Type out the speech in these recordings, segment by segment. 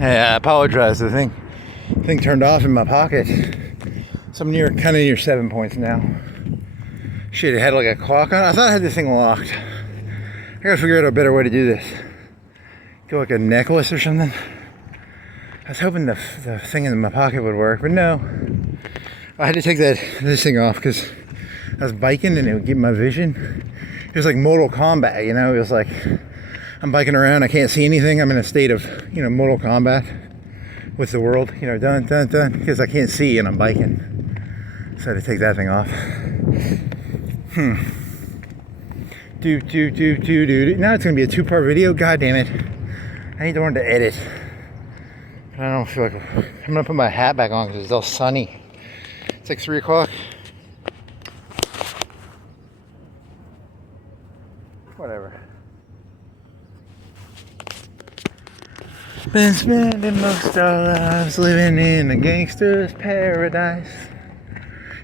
Hey, I apologize. The thing turned off in my pocket. So I'm kind of near 7 points now. Shit, it had like a clock on it. I thought I had this thing locked. I gotta figure out a better way to do this. Go like a necklace or something. I was hoping the thing in my pocket would work, but no. I had to take this thing off because I was biking and it would give my vision. It was like Mortal Kombat, you know? It was like I'm biking around, I can't see anything. I'm in a state of, Mortal Kombat with the world, dun, dun, dun, because I can't see and I'm biking. So I had to take that thing off. Do. Now it's gonna be a 2-part video. God damn it! I need to learn to edit. I don't feel like I'm gonna put my hat back on because it's all sunny. It's like 3 o'clock. Whatever. Been spending most our lives living in a gangster's paradise.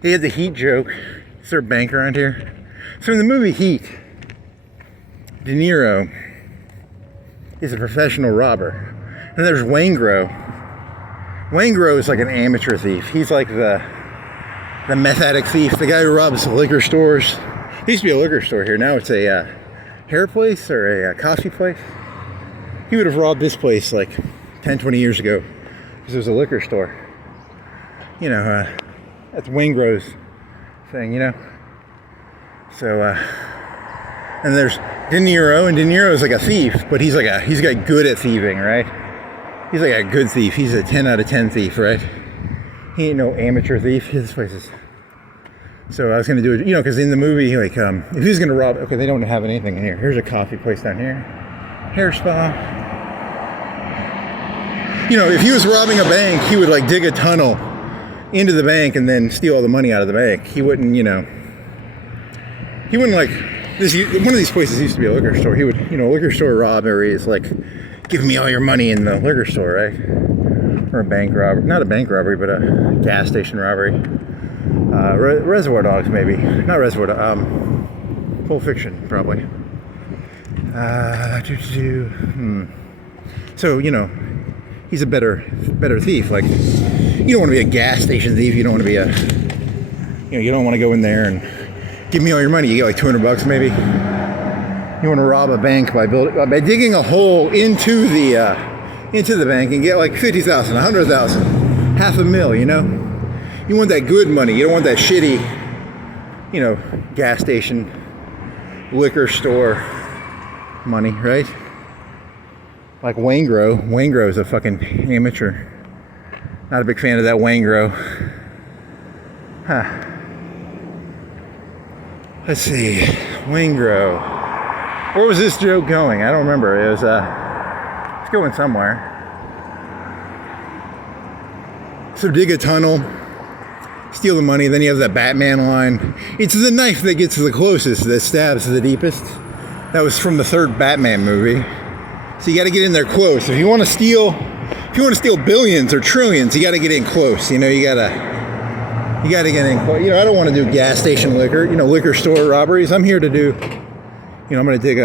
He had the Heat joke. Is there a bank around here? So in the movie Heat, De Niro is a professional robber. And there's Waingro. Waingro is like an amateur thief. He's like the meth addict thief, the guy who robs liquor stores. There used to be a liquor store here. Now it's a hair place or a coffee place. He would have robbed this place like 10, 20 years ago because it was a liquor store. That's Waingro's thing, So, and there's De Niro, and De Niro is like a thief, but he's got good at thieving, right? He's like a good thief. He's a 10 out of 10 thief, right? He ain't no amateur thief. This place is. So I was gonna do it, because in the movie, like, if he's gonna rob, okay, they don't have anything in here. Here's a coffee place down here, hair spa. If he was robbing a bank, he would like dig a tunnel into the bank and then steal all the money out of the bank. He wouldn't, he wouldn't like this. One of these places used to be a liquor store. He would, liquor store robbery is like, give me all your money in the liquor store, right? Or a bank robbery, not a bank robbery, but a gas station robbery. Reservoir Dogs, maybe, not Reservoir Dogs. Pulp Fiction, probably. So he's a better thief. Like, you don't want to be a gas station thief. You don't want to be you don't want to go in there and give me all your money. You get like $200 maybe. You want to rob a bank by digging a hole into the bank and get like $50,000, $100,000, $500,000. You want that good money. You don't want that shitty, gas station, liquor store money, right? Like Waingro. Waingro is a fucking amateur. Not a big fan of that Waingro. Huh. Let's see. Waingro. Where was this joke going? I don't remember. It was it's going somewhere. So dig a tunnel, steal the money, then you have that Batman line. It's the knife that gets the closest, that stabs the deepest. That was from the 3rd Batman movie. So you got to get in there close. If you want to steal billions or trillions, you got to get in close. You got to get in close. I don't want to do gas station liquor, liquor store robberies. I'm here to do, I'm going to dig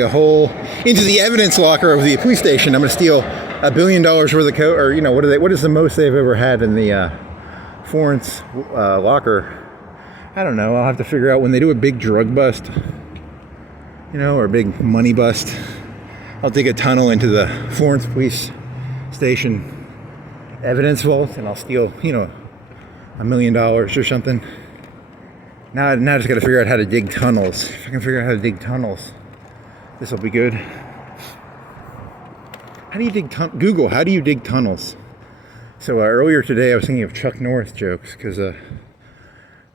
a hole into the evidence locker of the police station. I'm going to steal $1 billion worth of coke, or what is the most they've ever had in the Florence locker? I don't know. I'll have to figure out when they do a big drug bust. Or a big money bust. I'll dig a tunnel into the Florence police station evidence vault and I'll steal, $1 million or something. Now I just got to figure out how to dig tunnels. If I can figure out how to dig tunnels, this will be good. How do you dig Google, how do you dig tunnels? So earlier today I was thinking of Chuck Norris jokes because I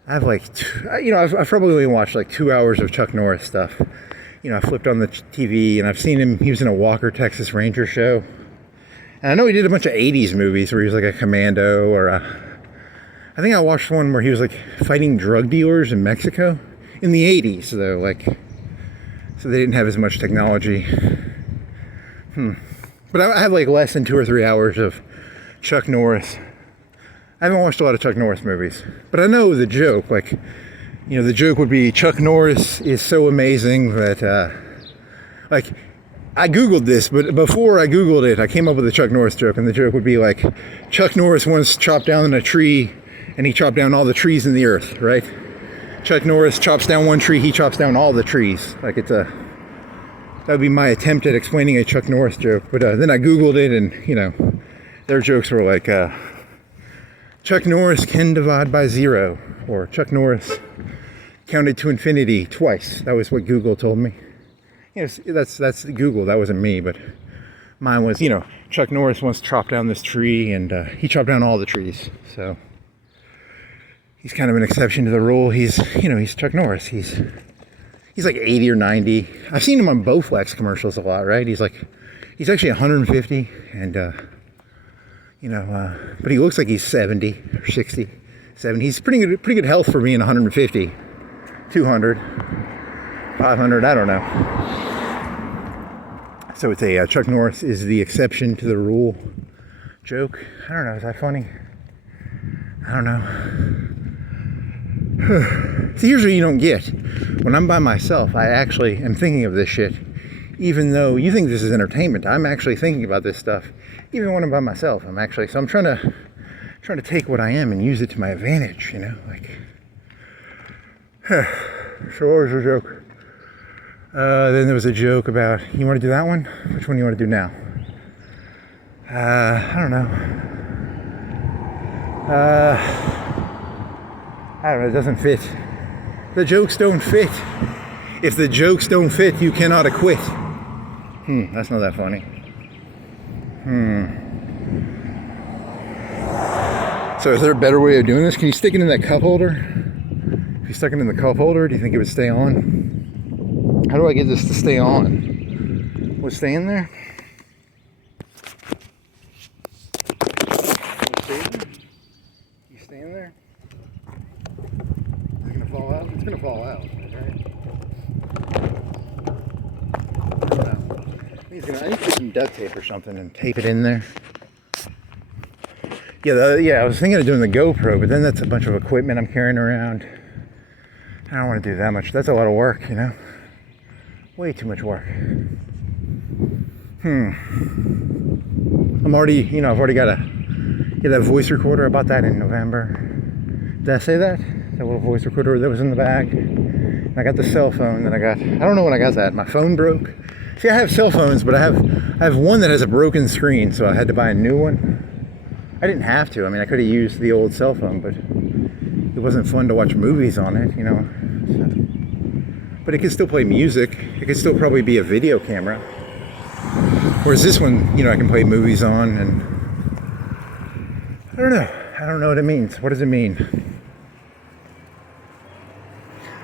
have like, I've probably only watched like 2 hours of Chuck Norris stuff. I flipped on the TV and I've seen him. He was in a Walker, Texas Ranger show. And I know he did a bunch of 80s movies where he was like a commando or I think I watched one where he was like fighting drug dealers in Mexico in the 80s though, so they didn't have as much technology. But I have like less than 2 or 3 hours of Chuck Norris. I haven't watched a lot of Chuck Norris movies, but I know the joke, the joke would be Chuck Norris is so amazing that, I Googled this, but before I Googled it, I came up with a Chuck Norris joke, and the joke would be like, Chuck Norris once chopped down a tree, and he chopped down all the trees in the earth, right? Chuck Norris chops down one tree, he chops down all the trees. Like that would be my attempt at explaining a Chuck Norris joke. But then I Googled it, and you know, their jokes were like, Chuck Norris can divide by 0, or Chuck Norris counted to infinity twice. That was what Google told me. You know, that's Google. That wasn't me, but mine was, you know, Chuck Norris once chopped down this tree, and he chopped down all the trees. So he's kind of an exception to the rule. He's Chuck Norris. He's like 80 or 90. I've seen him on Bowflex commercials a lot, right? He's actually 150, and but he looks like he's 70 or 60, 70. He's pretty good health for being 150, 200, 500. I don't know. So it's a Chuck Norris is the exception to the rule joke. I don't know. Is that funny? I don't know. See, here's what you don't get. When I'm by myself, I actually am thinking of this shit. Even though you think this is entertainment, I'm actually thinking about this stuff. Even when I'm by myself, so I'm trying to take what I am and use it to my advantage. You know, like. So what was the joke? Then there was a joke about, you want to do that one? Which one do you want to do now? I don't know. I don't know, it doesn't fit. The jokes don't fit. If the jokes don't fit, you cannot acquit. That's not that funny. So is there a better way of doing this? Can you stick it in that cup holder? If you stuck it in the cup holder, do you think it would stay on? How do I get this to stay on? Will it stay in there? You stay in there? Is it gonna fall out? It's gonna fall out, right? I don't know. I need to put some duct tape or something and tape it in there. Yeah, I was thinking of doing the GoPro, but then that's a bunch of equipment I'm carrying around. I don't want to do that much. That's a lot of work, you know? Way too much work. I've already got that voice recorder. I bought that in November. Did I say that? That little voice recorder that was in the bag. And I got the cell phone that I don't know when I got that. My phone broke. See, I have cell phones, but I have one that has a broken screen, so I had to buy a new one. I didn't have to. I mean, I could have used the old cell phone, but it wasn't fun to watch movies on it, you know. So. But it could still play music. It could still probably be a video camera. Whereas this one, you know, I can play movies on, and I don't know. I don't know what it means. What does it mean?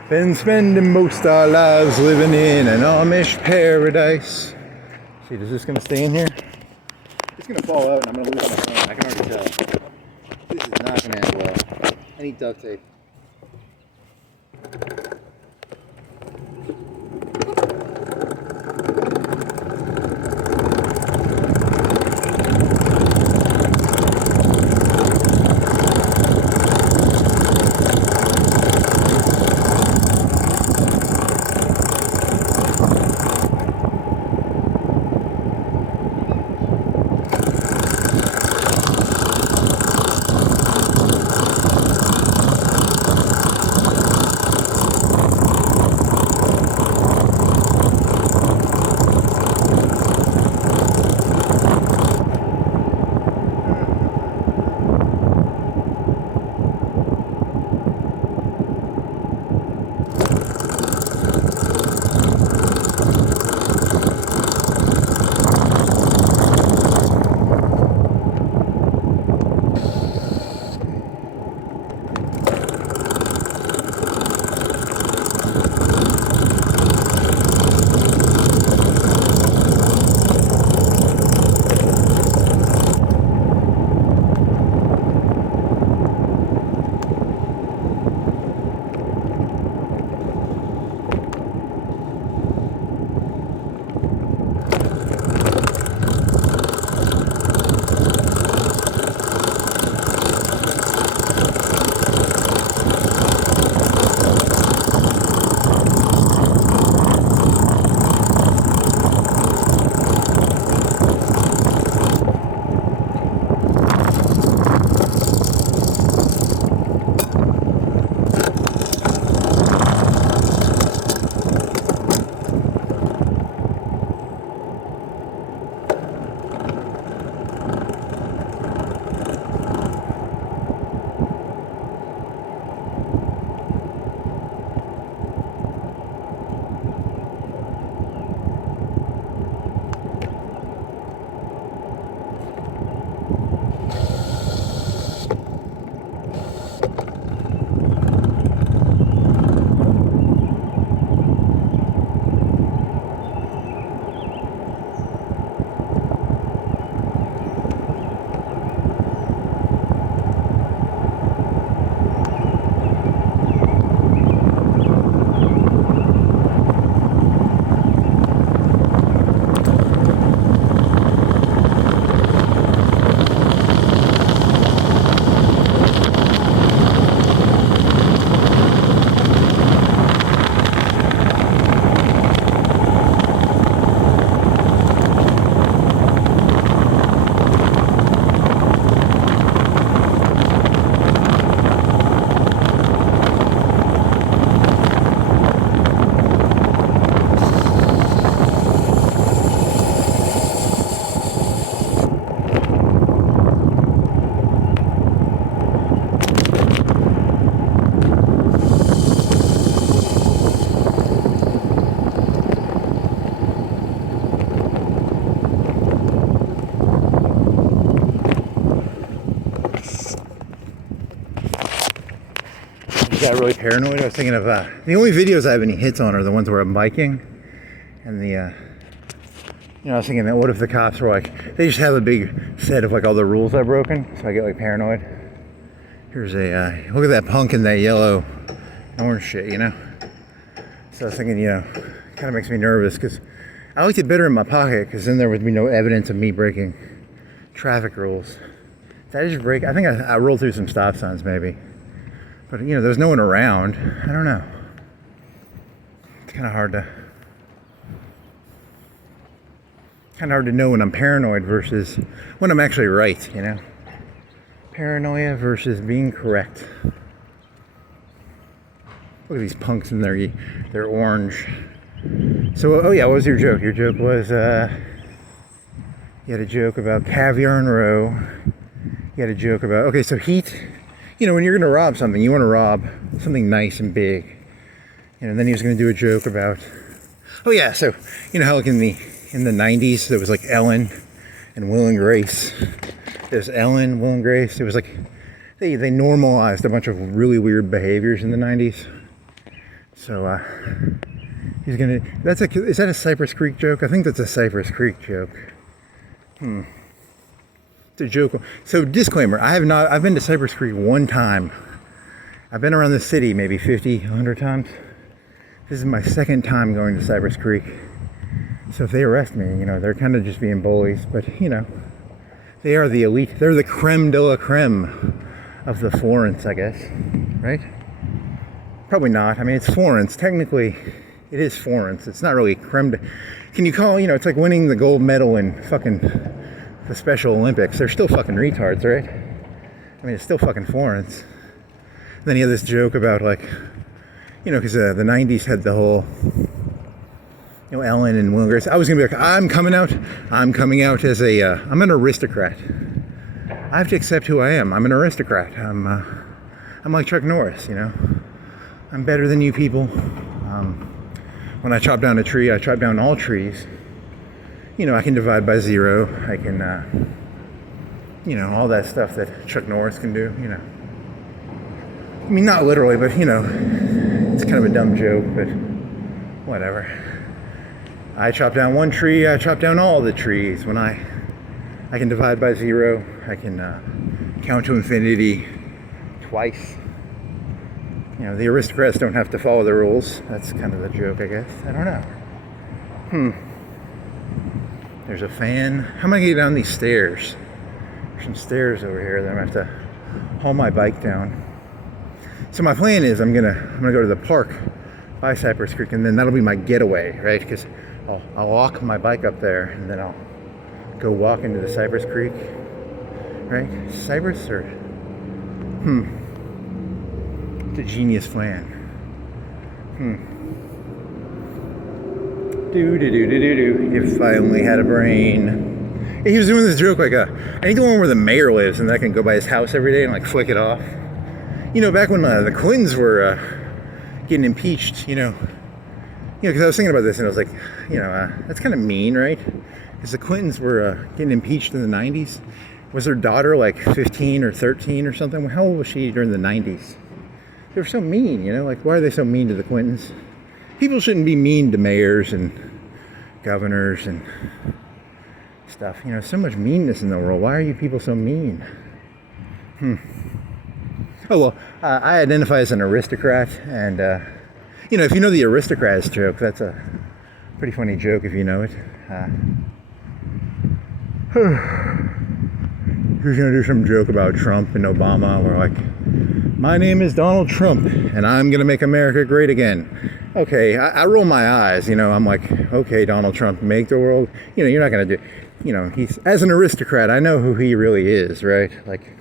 Been spending most our lives living in an Amish paradise. See, is this gonna stay in here? It's gonna fall out, and I'm gonna lose my phone. I can already tell. This is not gonna end well. I need duct tape. got really paranoid. I was thinking of the only videos I have any hits on are the ones where I'm biking, and I was thinking that what if the cops were like, they just have a big set of like all the rules I've broken, so I get like paranoid. Here's a look at that punk in that yellow orange shit, you know. So I was thinking, kind of makes me nervous because I liked it better in my pocket because then there would be no evidence of me breaking traffic rules. Did I just break? I think I rolled through some stop signs maybe. But, there's no one around. I don't know. It's kind of hard to know when I'm paranoid versus when I'm actually right, Paranoia versus being correct. Look at these punks in their orange. So, what was your joke? Your joke was, you had a joke about caviar and roe. You had a joke about, okay, so heat. When you're going to rob something, you want to rob something nice and big. And then he was going to do a joke about, so, how like in the 90s, there was like Ellen and Will and Grace. There's Ellen, Will and Grace. It was like, they normalized a bunch of really weird behaviors in the 90s. So, he's going to, is that a Cypress Creek joke? I think that's a Cypress Creek joke. It's a joke. So disclaimer, I've been to Cypress Creek one time. I've been around the city maybe 50, 100 times. This is my second time going to Cypress Creek. So if they arrest me, they're kind of just being bullies, but they are the elite. They're the creme de la creme of the Florence, I guess, right? Probably not. I mean, it's Florence. Technically, it is Florence. It's not really creme de... Can you call, it's like winning the gold medal in fucking the Special Olympics. They're still fucking retards, right? I mean, it's still fucking Florence. And then you have this joke about like, because the 90s had the whole, Ellen and Will and Grace. I was going to be like, I'm coming out as I'm an aristocrat. I have to accept who I am. I'm an aristocrat. I'm like Chuck Norris, I'm better than you people. When I chop down a tree, I chop down all trees. I can divide by zero. I can, all that stuff that Chuck Norris can do, I mean, not literally, but, it's kind of a dumb joke, but whatever. I chop down one tree, I chop down all the trees. When I can divide by zero, I can count to infinity twice. The aristocrats don't have to follow the rules. That's kind of the joke, I guess. I don't know. There's a fan. How am I going to get down these stairs? There's some stairs over here that I'm going to have to haul my bike down. So my plan is I'm gonna go to the park by Cypress Creek, and then that'll be my getaway, right? Because I'll walk my bike up there, and then I'll go walk into the Cypress Creek, right? Cypress or it's a genius plan. If I only had a brain. He was doing this joke like, I need the one where the mayor lives, and I can go by his house every day and like flick it off. Back when the Clintons were getting impeached, because I was thinking about this and I was like, that's kind of mean, right? Because the Clintons were getting impeached in the 90s. Was their daughter like 15 or 13 or something? How old was she during the 90s? They were so mean, like why are they so mean to the Clintons? People shouldn't be mean to mayors and governors and stuff. So much meanness in the world. Why are you people so mean? Oh, well, I identify as an aristocrat, and, if you know the aristocrats joke, that's a pretty funny joke if you know it. Who's going to do some joke about Trump and Obama? We're like, my name is Donald Trump, and I'm going to make America great again. Okay, I roll my eyes, I'm like, okay, Donald Trump, make the world, you're not going to do, he's, as an aristocrat, I know who he really is, right? Like,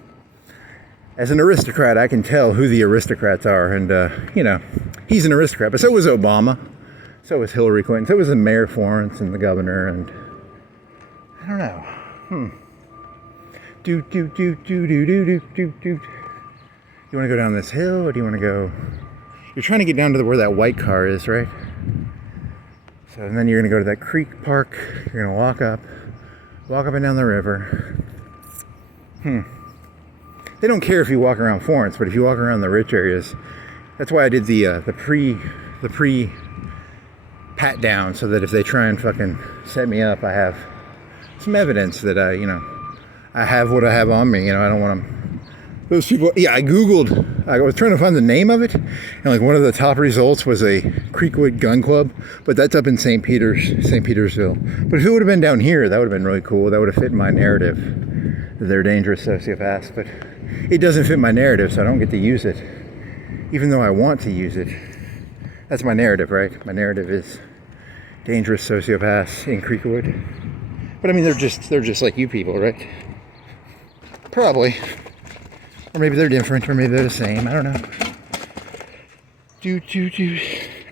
as an aristocrat, I can tell who the aristocrats are, and, he's an aristocrat, but so was Obama, so was Hillary Clinton, so was the mayor Florence and the governor, and I don't know. You want to go down this hill, or do you want to go, you're trying to get down to where that white car is, right? So, and then you're going to go to that creek park, you're going to walk up and down the river. They don't care if you walk around Florence, but if you walk around the rich areas, That's why I did the pre pat down, so that if they try and fucking set me up, I have some evidence that I have what I have on me. I don't want them. Those people, yeah, I was trying to find the name of it, and like one of the top results was a Creekwood Gun Club, but that's up in St. Petersville. But if it would have been down here, that would have been really cool. That would have fit my narrative that they're dangerous sociopaths, but it doesn't fit my narrative, so I don't get to use it, even though I want to use it. That's my narrative, right? My narrative is dangerous sociopaths in Creekwood. But I mean, they're just like you people, right? Probably. Or maybe they're different, or maybe they're the same. I don't know.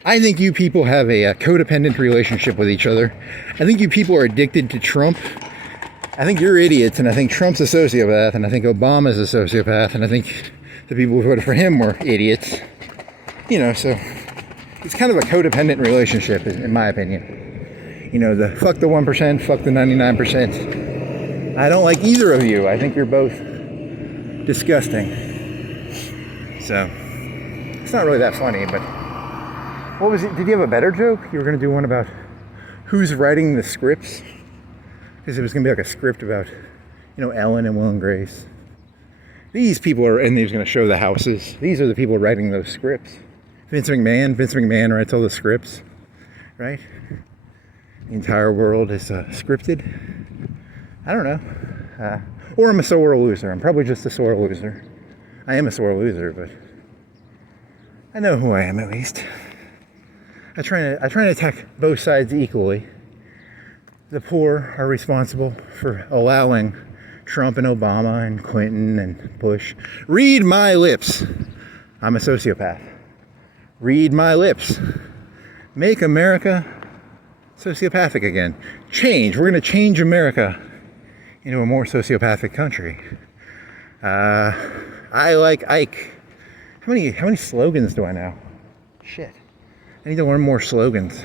I think you people have a codependent relationship with each other. I think you people are addicted to Trump. I think you're idiots, and I think Trump's a sociopath, and I think Obama's a sociopath, and I think the people who voted for him were idiots. So it's kind of a codependent relationship, in my opinion. The fuck the 1%, fuck the 99%. I don't like either of you. I think you're both disgusting. So it's not really that funny, but what was it? Did you have a better joke? You were going to do one about who's writing the scripts, because it was going to be like a script about Ellen and Will and Grace. These people are, and he was going to show the houses. These are the people writing those scripts. Vince McMahon writes all the scripts, right? The entire world is scripted. I don't know. Or I'm a sore loser. I'm probably just a sore loser. I am a sore loser, but I know who I am, at least. I try to attack both sides equally. The poor are responsible for allowing Trump and Obama and Clinton and Bush. Read my lips. I'm a sociopath. Read my lips. Make America sociopathic again. Change. We're going to change America into a more sociopathic country. I like Ike. How many slogans do I know? Shit. I need to learn more slogans.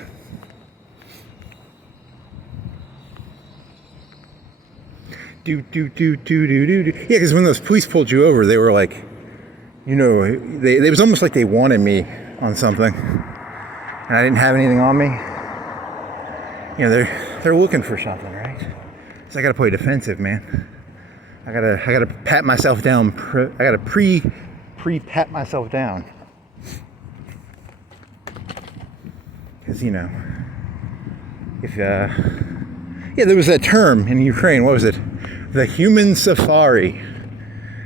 Yeah, because when those police pulled you over, they were like, it was almost like they wanted me on something, and I didn't have anything on me. They're looking for something, right? So I gotta play defensive, man. I gotta pat myself down. I gotta pre-pat myself down. Because if there was that term in Ukraine. What was it? The human safari.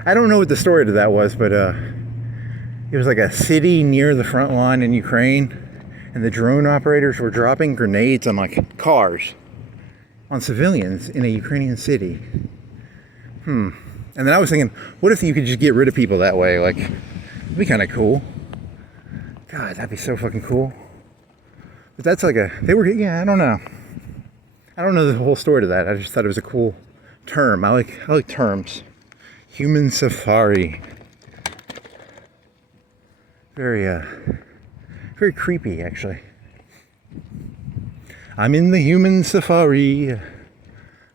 I don't know what the story to that was, but it was like a city near the front line in Ukraine, and the drone operators were dropping grenades on like cars, on civilians in a Ukrainian city. And then I was thinking, what if you could just get rid of people that way? Like, it'd be kind of cool. God, that'd be so fucking cool. But that's like I don't know. I don't know the whole story to that. I just thought it was a cool term. I like terms. Human safari. Very creepy, actually. I'm in the human safari.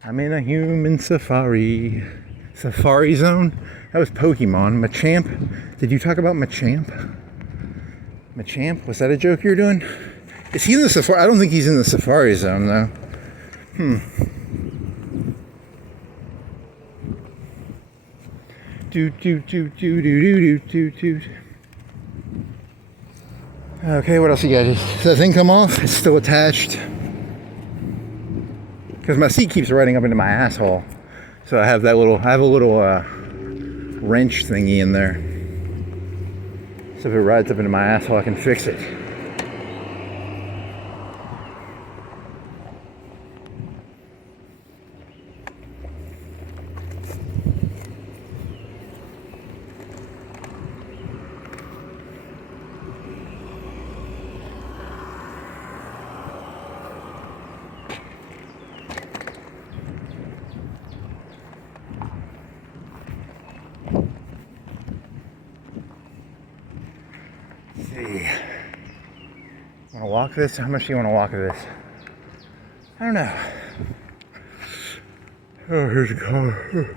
I'm in a human safari. Safari zone? That was Pokemon. Machamp. Did you talk about Machamp? Machamp? Was that a joke you were doing? Is he in the safari? I don't think he's in the safari zone, though. Okay, what else you got? Does that thing come off? It's still attached. Because my seat keeps riding up into my asshole. So I have a little wrench thingy in there. So if it rides up into my asshole, I can fix it. Want to walk this? How much do you want to walk this? I don't know. Oh, here's a car.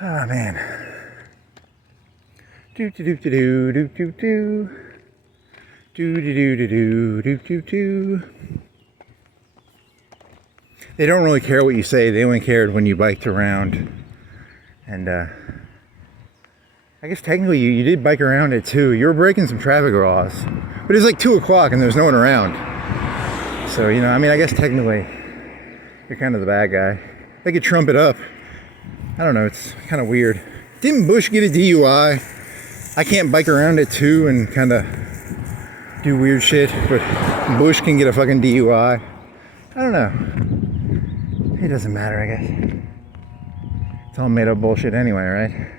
Ah, man. Do do do do do do do do do do do do do do. They don't really care what you say. They only cared when you biked around. And I guess technically you did bike around it too. You were breaking some traffic laws, but it's like 2 o'clock and there's no one around. So, you know, I mean, I guess technically you're kind of the bad guy. They could trump it up. I don't know, it's kind of weird. Didn't Bush get a DUI? I can't bike around it too and kind of do weird shit, but Bush can get a fucking DUI. I don't know. It doesn't matter, I guess. It's all made up bullshit anyway, right?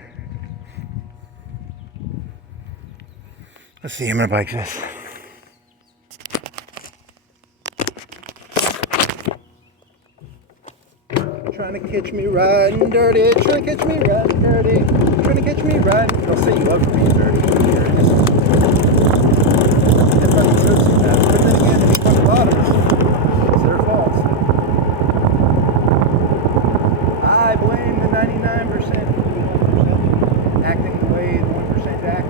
Let's see, I'm gonna bike this. Trying to catch me riding dirty, trying to catch me riding dirty, trying to catch me riding. They'll say you love being dirty. That fucking shows you that. But then again, if you fuck bottoms, it's their fault. I blame the 99% for the 1% acting the way the 1% act.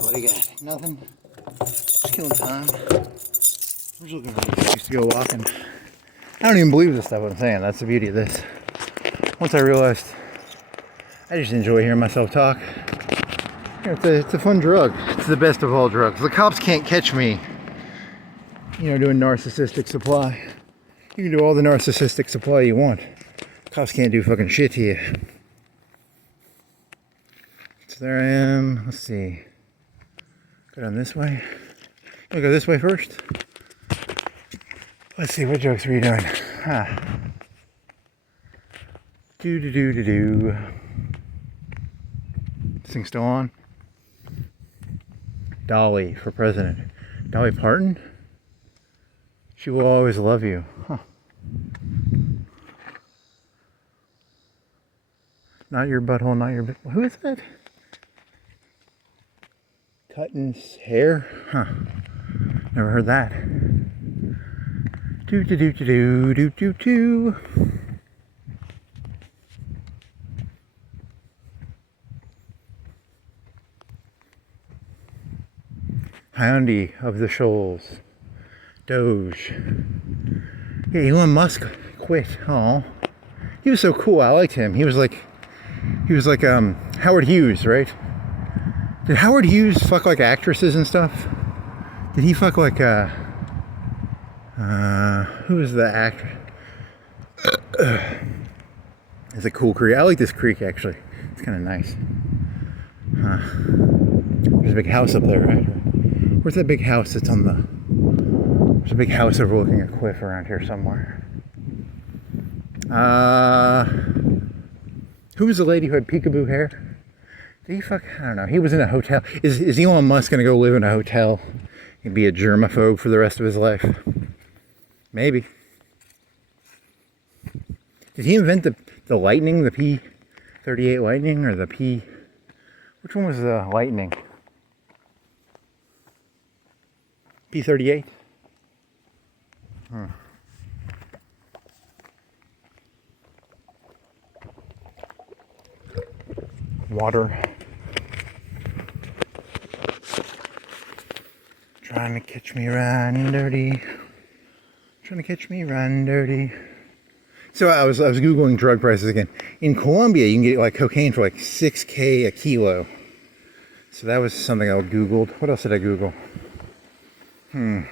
What do you got? Nothing? Just killing time. I'm just looking for an excuse to go walking. I don't even believe this stuff I'm saying. That's the beauty of this. Once I realized, I just enjoy hearing myself talk. It's a fun drug. It's the best of all drugs. The cops can't catch me you know, doing narcissistic supply. You can do all the narcissistic supply you want. Cops can't do fucking shit to you. So there I am. Let's see. Go down this way. I'll go this way first. Let's see, what jokes were you doing? Do. This thing's still on. Dolly for president. Dolly Parton? She will always love you. Huh. Not your butthole, not your... Who is that? Cutting's hair? Huh. Never heard that. Do. Houndy of the Shoals. Doge. Yeah, Elon Musk quit. Oh, he was so cool. I liked him. He was like Howard Hughes, right? Did Howard Hughes fuck like actresses and stuff? Did he fuck like who was the actor? It's a cool creek. I like this creek actually. It's kind of nice. There's a big house up there, right? Where's that big house that's on the... There's a big house overlooking a cliff around here somewhere. Who was the lady who had peekaboo hair? Did he fuck? I don't know. He was in a hotel. Is Elon Musk going to go live in a hotel and be a germaphobe for the rest of his life? Maybe. Did he invent the lightning, the P-38 lightning, or the P... Which one was the lightning? P-38? Huh. Water. Trying to catch me riding dirty. Trying to catch me riding dirty. So I was Googling drug prices again. In Colombia, you can get like cocaine for like $6K a kilo. So that was something I Googled. What else did I Google? Damn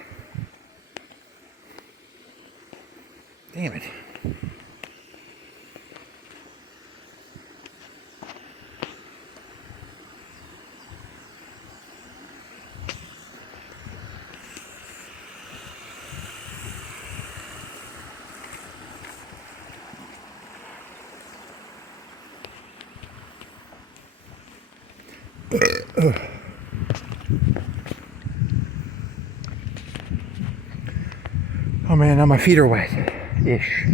it. Oh man, now my feet are wet-ish.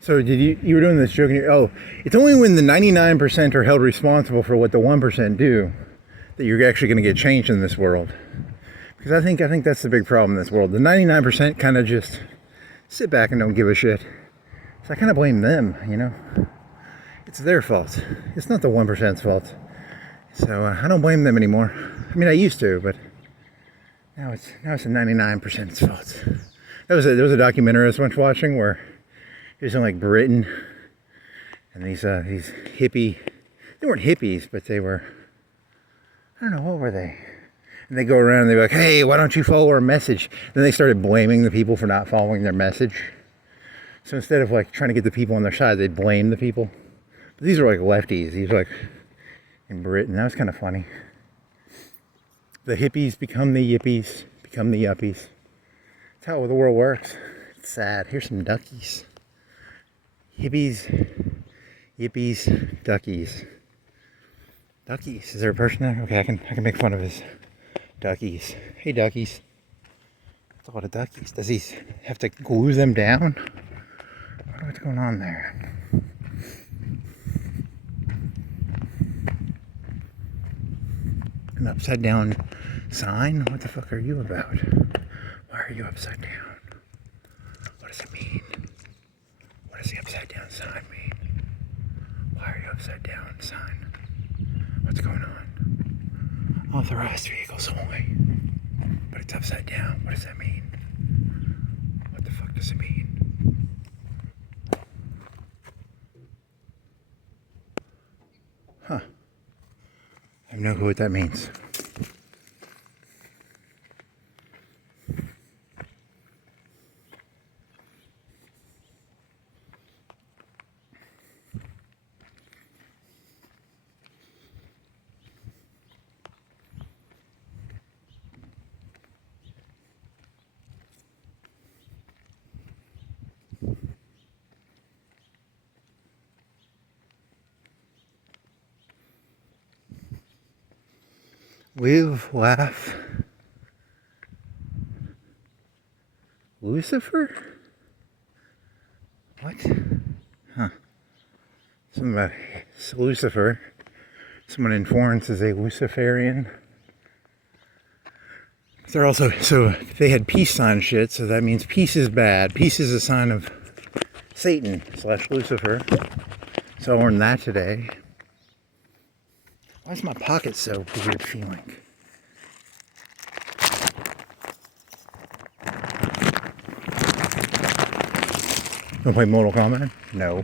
So you were doing this joke and it's only when the 99% are held responsible for what the 1% do that you're actually going to get change in this world. Because I think that's the big problem in this world. The 99% kind of just sit back and don't give a shit. So I kind of blame them, you know. It's their fault. It's not the 1%'s fault. So I don't blame them anymore. I mean, I used to, but now it's the 99%'s fault. There was a documentary I was once watching where it was in like Britain, and these hippie, they weren't hippies, but they were, I don't know, what were they? And they go around and they're like, hey, why don't you follow our message? Then they started blaming the people for not following their message. So instead of like trying to get the people on their side, they'd blame the people. But these are like lefties. These are like in Britain. That was kind of funny. The hippies become the yippies, become the yuppies. That's how the world works. It's sad. Here's some duckies. Hippies, yippies, duckies. Duckies. Is there a person there? Okay, I can make fun of his duckies. Hey, duckies. That's a lot of duckies. Does he have to glue them down? I don't know what's going on there. An upside down sign? What the fuck are you about? Why are you upside down? What does it mean? What does the upside down sign mean? Why are you upside down sign? What's going on? Authorized vehicles only. But it's upside down. What does that mean? What the fuck does it mean? Huh. I have no clue what that means. Live, laugh, Lucifer? What? Huh. Something about Lucifer. Someone in Florence is a Luciferian. They're also, so they had peace sign shit, so that means peace is bad. Peace is a sign of Satan / Lucifer. So I learned that today. Why is my pocket so weird feeling? Don't play Mortal Kombat? No.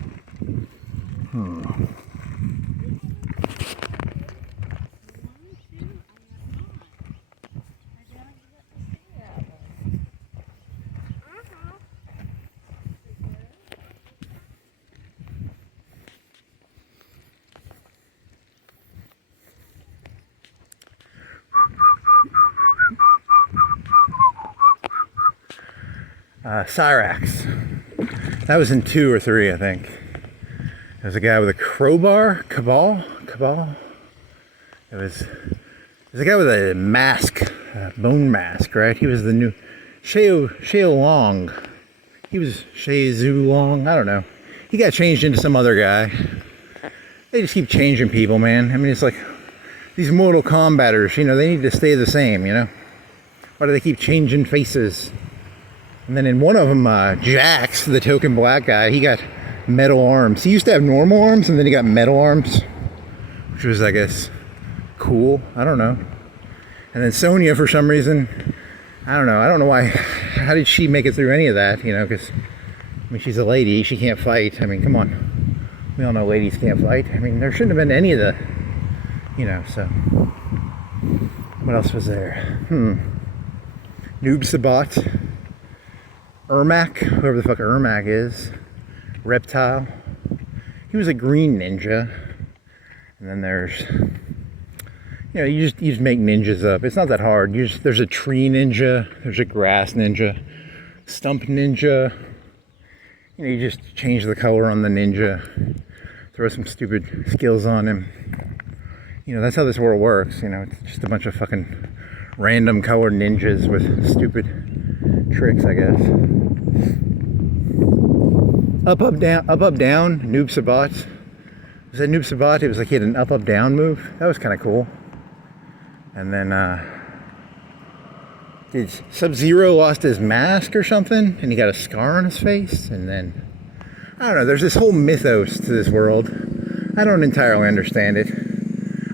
Cyrax. That was in 2 or 3, I think. There's a guy with a crowbar, Cabal. There's a guy with a mask, a bone mask, right? He was the new Shao Long. He was Zhu Long. I don't know. He got changed into some other guy. They just keep changing people, man. I mean, it's like these Mortal Kombaters. You know, they need to stay the same. You know, why do they keep changing faces? And then in one of them, Jax, the token black guy, he got metal arms. He used to have normal arms, and then he got metal arms, which was, I guess, cool. I don't know. And then Sonya, for some reason, I don't know. I don't know why. How did she make it through any of that? You know, because, I mean, she's a lady. She can't fight. I mean, come on. We all know ladies can't fight. I mean, there shouldn't have been any of the, you know, so. What else was there? Noob Sabat. Ermac, whoever the fuck Ermac is. Reptile. He was a green ninja. And then there's, you know, you just make ninjas up. It's not that hard. There's a tree ninja, there's a grass ninja, stump ninja. You know, you just change the color on the ninja, throw some stupid skills on him. You know, that's how this world works. You know, it's just a bunch of fucking random colored ninjas with stupid tricks, I guess. Up, down, Noob Sabat. Was that Noob Sabat? It was like he had an up, down move. That was kind of cool. And then, did Sub-Zero lost his mask or something? And he got a scar on his face? And then, I don't know, there's this whole mythos to this world. I don't entirely understand it.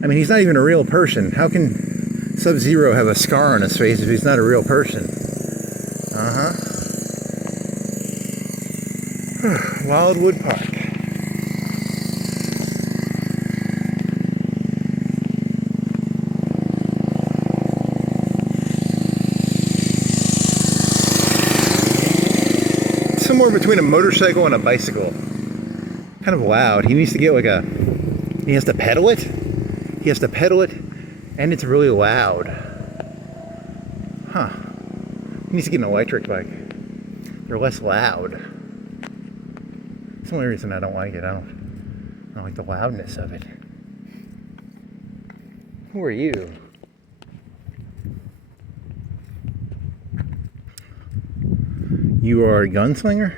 I mean, he's not even a real person. How can Sub-Zero have a scar on his face if he's not a real person? Wildwood Park. Somewhere between a motorcycle and a bicycle. Kind of loud. He needs to get like he has to pedal it. He has to pedal it, and it's really loud. Huh. He needs to get an electric bike. They're less loud. That's the only reason I don't like it. I don't like the loudness of it. Who are you? You are a gunslinger?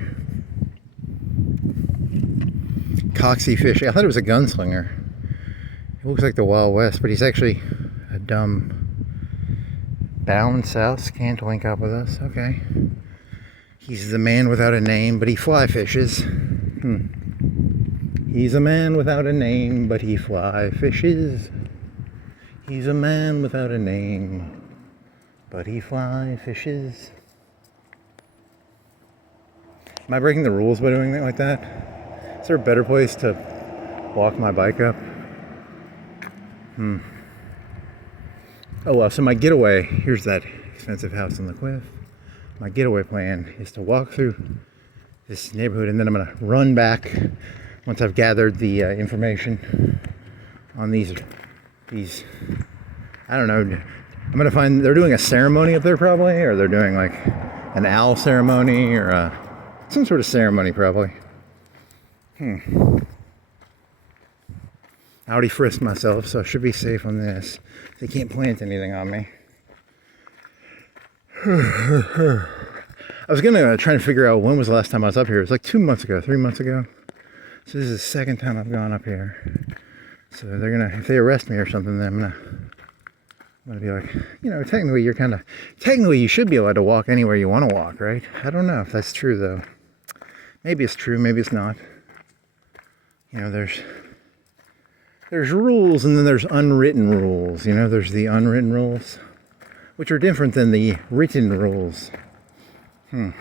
Coxie Fish. I thought it was a gunslinger. It looks like the Wild West, but he's actually a dumb. Bound south, can't link up with us. Okay. He's the man without a name, but he fly fishes. He's a man without a name, but he fly fishes. He's a man without a name, but he fly fishes. Am I breaking the rules by doing that like that? Is there a better place to walk my bike up? Oh well, so my getaway, here's that expensive house on the cliff. My getaway plan is to walk through this neighborhood, and then I'm gonna run back once I've gathered the information on these, I don't know, I'm gonna find, they're doing a ceremony up there probably, or they're doing like an owl ceremony, or some sort of ceremony probably. I already frisked myself, so I should be safe on this. They can't plant anything on me. I was gonna try to figure out when was the last time I was up here. It was like 2 months ago, 3 months ago. So this is the second time I've gone up here. So they're gonna, if they arrest me or something, then I'm gonna be like, you know, technically you should be allowed to walk anywhere you want to walk, right? I don't know if that's true though. Maybe it's true, maybe it's not. You know, there's rules, and then there's unwritten rules. You know, there's the unwritten rules, which are different than the written rules. I'm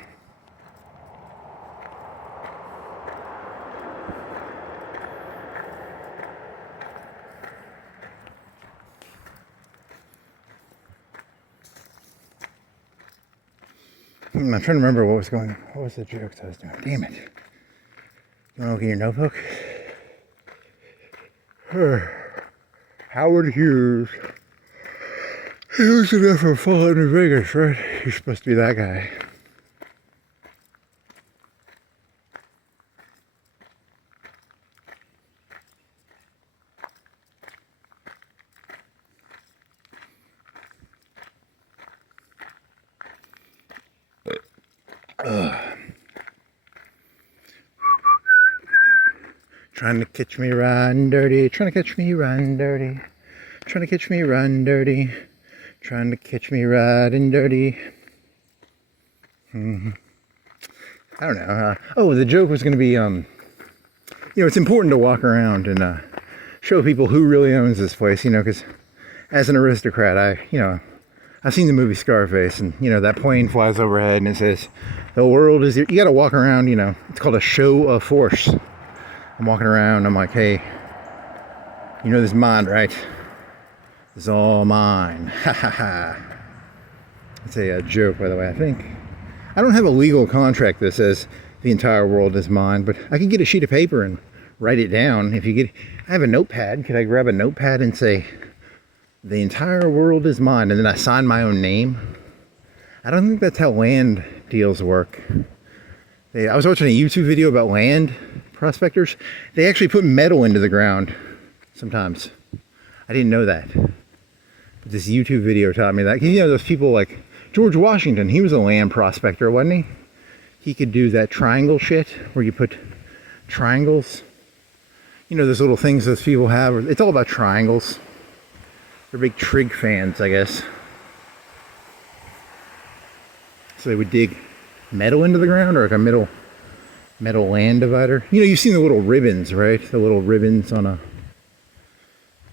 trying to remember what was the jokes I was doing. Damn it. You want to look at your notebook? Howard Hughes. He was enough for Fallout New Vegas, right? He's supposed to be that guy. Trying to catch me riding dirty, trying to catch me riding dirty, trying to catch me riding dirty, trying to catch me riding dirty. I don't know. Oh, the joke was going to be, you know, it's important to walk around and show people who really owns this place, you know, because as an aristocrat, I've seen the movie Scarface, and, you know, that plane flies overhead and it says, the world is, you got to walk around, you know, it's called a show of force. I'm walking around, I'm like, hey, you know this is mine, right? This is all mine. Ha ha ha. It's a joke, by the way, I think. I don't have a legal contract that says the entire world is mine, but I can get a sheet of paper and write it down. I have a notepad. Could I grab a notepad and say, the entire world is mine, and then I sign my own name? I don't think that's how land deals work. I was watching a YouTube video about land prospectors. They actually put metal into the ground sometimes. I didn't know that. But this YouTube video taught me that. You know, those people like George Washington, he was a land prospector, wasn't he? He could do that triangle shit where you put triangles. You know, those little things those people have. It's all about triangles. They're big trig fans, I guess. So they would dig metal into the ground, or like a metal land divider. You know, you've seen the little ribbons, right? The little ribbons on a...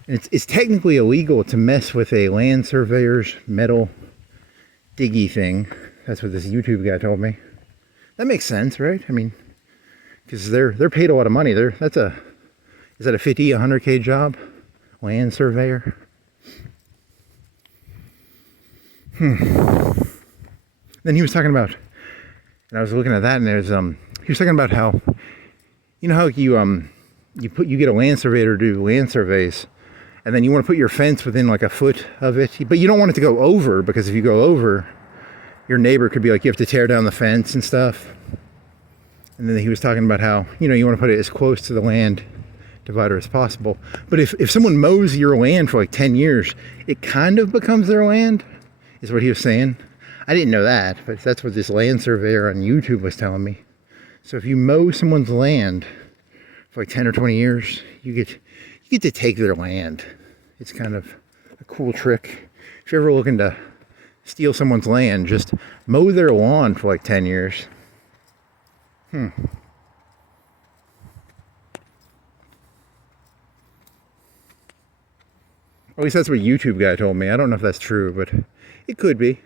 It's technically illegal to mess with a land surveyor's metal diggy thing. That's what this YouTube guy told me. That makes sense, right? I mean, because they're paid a lot of money. Is that a 50, 100K job? Land surveyor? Then he was talking about, and I was looking at that, and there's he was talking about how, you know how you get a land surveyor to do land surveys, and then you want to put your fence within like a foot of it, but you don't want it to go over, because if you go over, your neighbor could be like, you have to tear down the fence and stuff. And then he was talking about how, you know, you want to put it as close to the land divider as possible. But if someone mows your land for like 10 years, it kind of becomes their land, is what he was saying. I didn't know that, but that's what this land surveyor on YouTube was telling me. So if you mow someone's land for like 10 or 20 years, you get to take their land. It's kind of a cool trick. If you're ever looking to steal someone's land, just mow their lawn for like 10 years. At least that's what YouTube guy told me. I don't know if that's true, but it could be.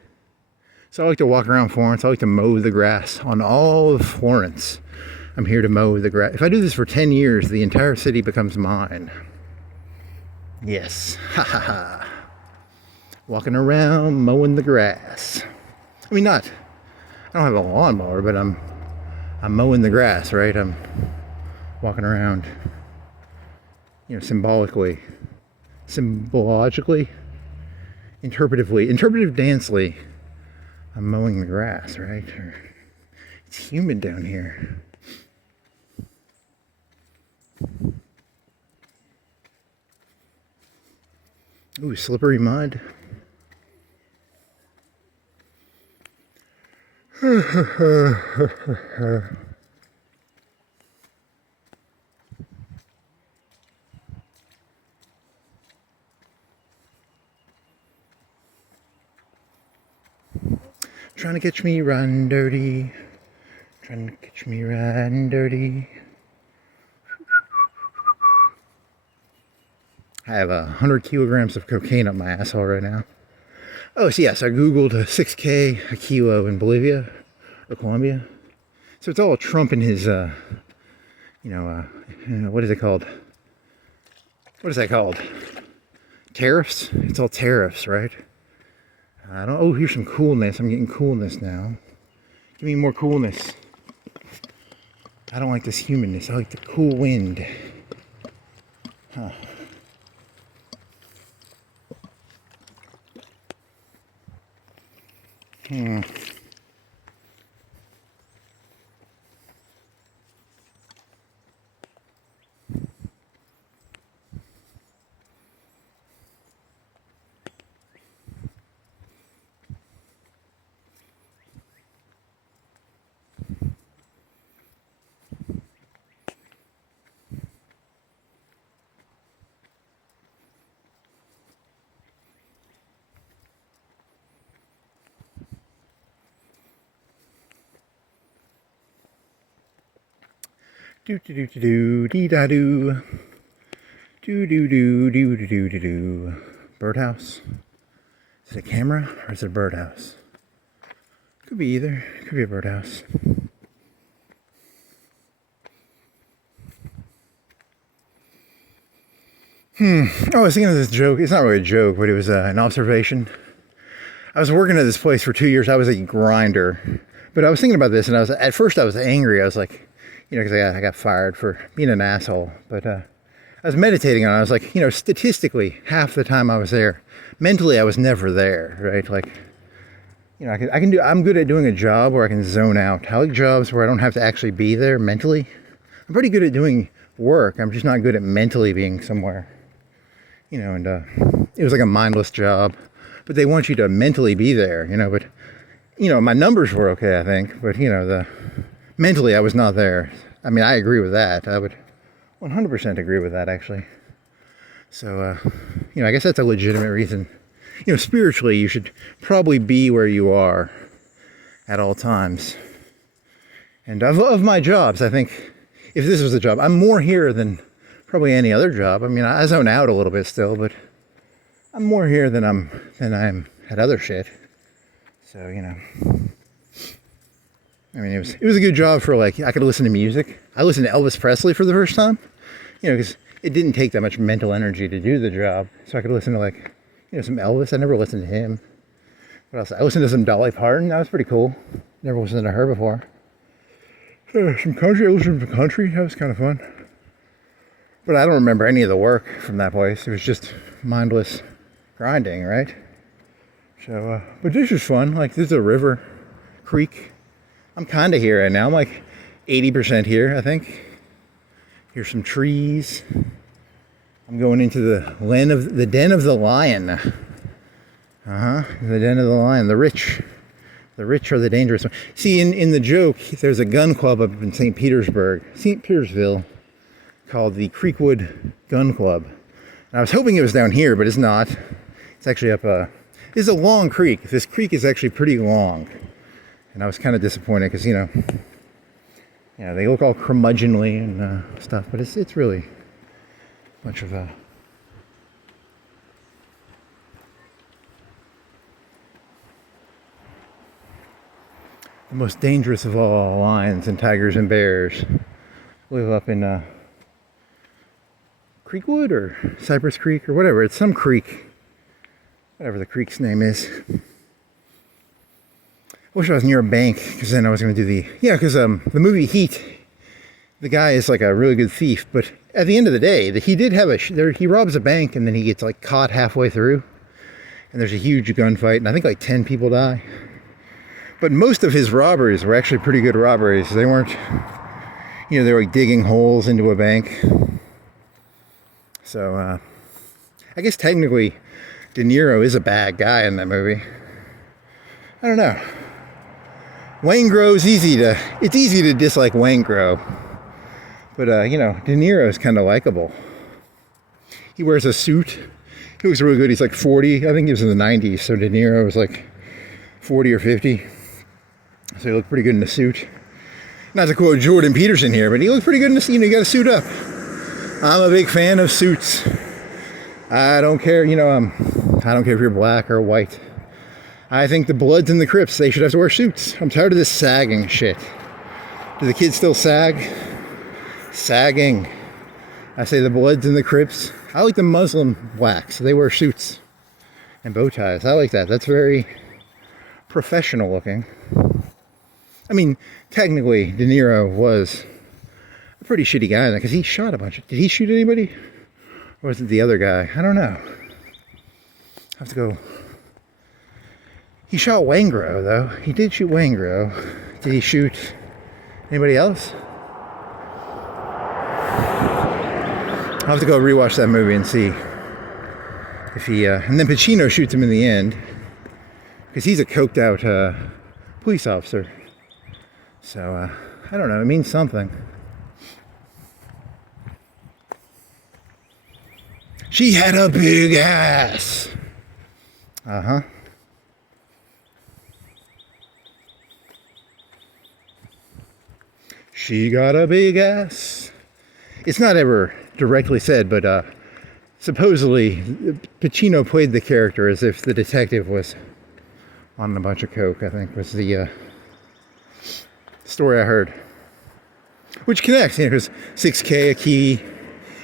So I like to walk around Florence. I like to mow the grass on all of Florence. I'm here to mow the grass. If I do this for 10 years, the entire city becomes mine. Yes. Ha ha ha. Walking around mowing the grass. I mean, I don't have a lawnmower, but I'm mowing the grass, right? I'm walking around, symbolically, interpretive dancely. I'm mowing the grass, right? It's humid down here. Ooh, slippery mud. Trying to catch me riding dirty. Trying to catch me riding dirty. I have 100 kilograms of cocaine up my asshole right now. Oh, so yes, I googled 6K a kilo in Bolivia or Colombia. So it's all Trump and his, what is it called? What is that called? Tariffs? It's all tariffs, right? Oh, here's some coolness. I'm getting coolness now. Give me more coolness. I don't like this humanness. I like the cool wind. Huh. Do do do do dee da do. Do do do do do do do do. Birdhouse? Is it a camera or is it a birdhouse? Could be either. Could be a birdhouse. Oh, I was thinking of this joke. It's not really a joke, but it was an observation. I was working at this place for 2 years. I was a grinder. But I was thinking about this, and at first I was angry. I was like, because I got fired for being an asshole. But I was meditating on it. I was like, statistically, half the time I was there, mentally I was never there, right? Like, I'm good at doing a job where I can zone out. I like jobs where I don't have to actually be there mentally. I'm pretty good at doing work. I'm just not good at mentally being somewhere. And it was like a mindless job, but they want you to mentally be there, but, my numbers were okay, I think, but, mentally I was not there. I mean, I agree with that. I would 100% agree with that, actually. So, I guess that's a legitimate reason. Spiritually, you should probably be where you are at all times. And of my jobs, I think if this was a job, I'm more here than probably any other job. I mean, I zone out a little bit still, but I'm more here than I'm at other shit. So, I mean, it was a good job for, like, I could listen to music. I listened to Elvis Presley for the first time, because it didn't take that much mental energy to do the job. So I could listen to, like, some Elvis. I never listened to him. What else? I listened to some Dolly Parton. That was pretty cool. Never listened to her before. Some country. I listened to country. That was kind of fun. But I don't remember any of the work from that place. It was just mindless grinding, right? So, but this is fun. Like, this is a river, creek. I'm kind of here right now. I'm like 80% here, I think. Here's some trees. I'm going into the den of the lion. The den of the lion. The rich are the dangerous ones. See, in the joke, there's a gun club up in St. Petersville, called the Creekwood Gun Club. And I was hoping it was down here, but it's not. It's actually up. It's a long creek. This creek is actually pretty long, and I was kind of disappointed because they look all curmudgeonly and stuff, but it's really a bunch of the most dangerous of all lions and tigers and bears live up in Creekwood or Cypress Creek or whatever. It's some creek. Whatever the creek's name is. I wish I was near a bank, because then I was going to do the... Yeah, because the movie Heat, the guy is like a really good thief, but at the end of the day, he did have he robs a bank and then he gets like caught halfway through. And there's a huge gunfight, and I think like 10 people die. But most of his robberies were actually pretty good robberies. They weren't, you know, they were like digging holes into a bank. So, I guess technically De Niro is a bad guy in that movie. I don't know. Waingro, it's easy to dislike Waingro. But, you know, De Niro is kind of likable. He wears a suit. He looks really good. He's like 40. I think he was in the 90s. So De Niro was like 40 or 50. So he looked pretty good in the suit. Not to quote Jordan Peterson here, but he looked pretty good in the suit. You know, you got to suit up. I'm a big fan of suits. I don't care, you know, I don't care if you're black or white. I think the Bloods and the Crips, they should have to wear suits. I'm tired of this sagging shit. Do the kids still sag? Sagging. I say the Bloods and the Crips. I like the Muslim blacks. They wear suits and bow ties. I like that. That's very professional looking. I mean, technically, De Niro was a pretty shitty guy because he shot a bunch of... Did he shoot anybody? Or was it the other guy? I don't know. I have to go... He shot Waingro, though. He did shoot Waingro. Did he shoot anybody else? I'll have to go rewatch that movie and see if he... and then Pacino shoots him in the end. Because he's a coked out police officer. So, I don't know. It means something. She had a big ass. Uh-huh. She got a big ass. It's not ever directly said, but supposedly Pacino played the character as if the detective was on a bunch of coke, I think, was the story I heard. Which connects, you know, because $6K a key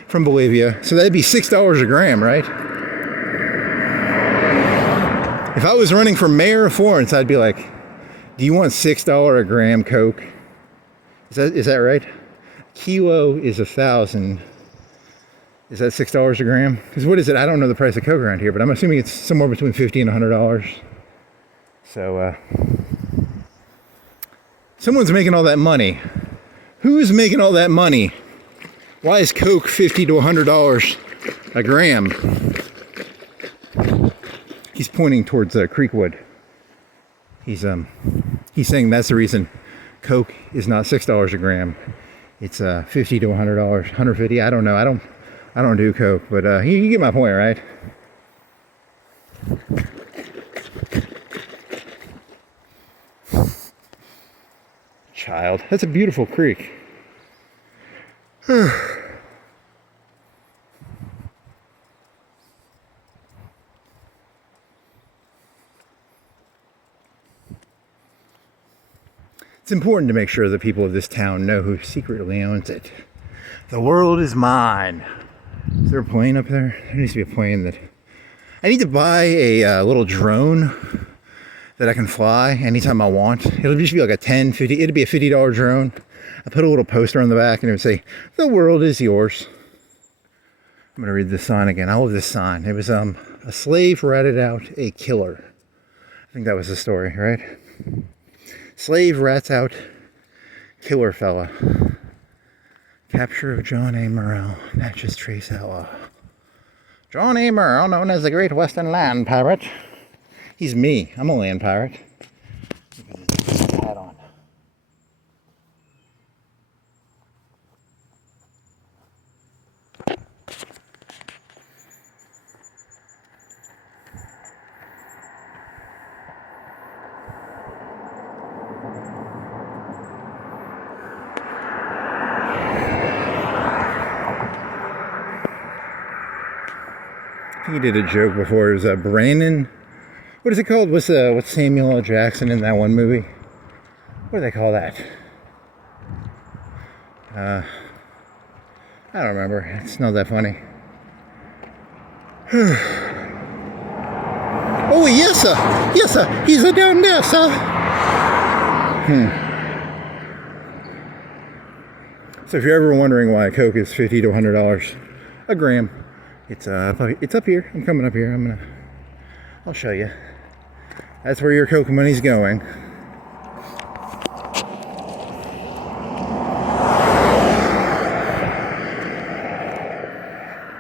from Bolivia. So that'd be $6 a gram, right? If I was running for mayor of Florence, I'd be like, do you want $6 a gram coke? Is that right? Kilo is 1,000. Is that $6 a gram? Because what is it? I don't know the price of coke around here, but I'm assuming it's somewhere between $50 and $100. So, someone's making all that money. Who's making all that money? Why is coke $50 to $100 a gram? He's pointing towards Creekwood. He's saying that's the reason coke is not $6 a gram. It's $50 to $100, $150. I don't know. I don't do coke, but you get my point, right? Child, that's a beautiful creek. It's important to make sure the people of this town know who secretly owns it. The world is mine. Is there a plane up there? There needs to be a plane that... I need to buy a little drone that I can fly anytime I want. It'll just be like a $10, $50... It'll be a $50 drone. I put a little poster on the back and it would say, "The world is yours." I'm going to read this sign again. I love this sign. It was a slave ratted out a killer. I think that was the story, right? Slave rats out killer fella. Capture of John A. Morrell matches trace outlaw. John A. Morrell, known as the Great Western Land Pirate. He's me. I'm a land pirate. Hat on. I think he did a joke before. It was Brandon. What is it called? What's Samuel L. Jackson in that one movie? What do they call that? I don't remember. It's not that funny. Oh, yes, sir. Yes, sir. He's down there, sir. So if you're ever wondering why Coke is $50 to $100 a gram, it's up here. I'm coming up here. I'll show you. That's where your Coke money's going.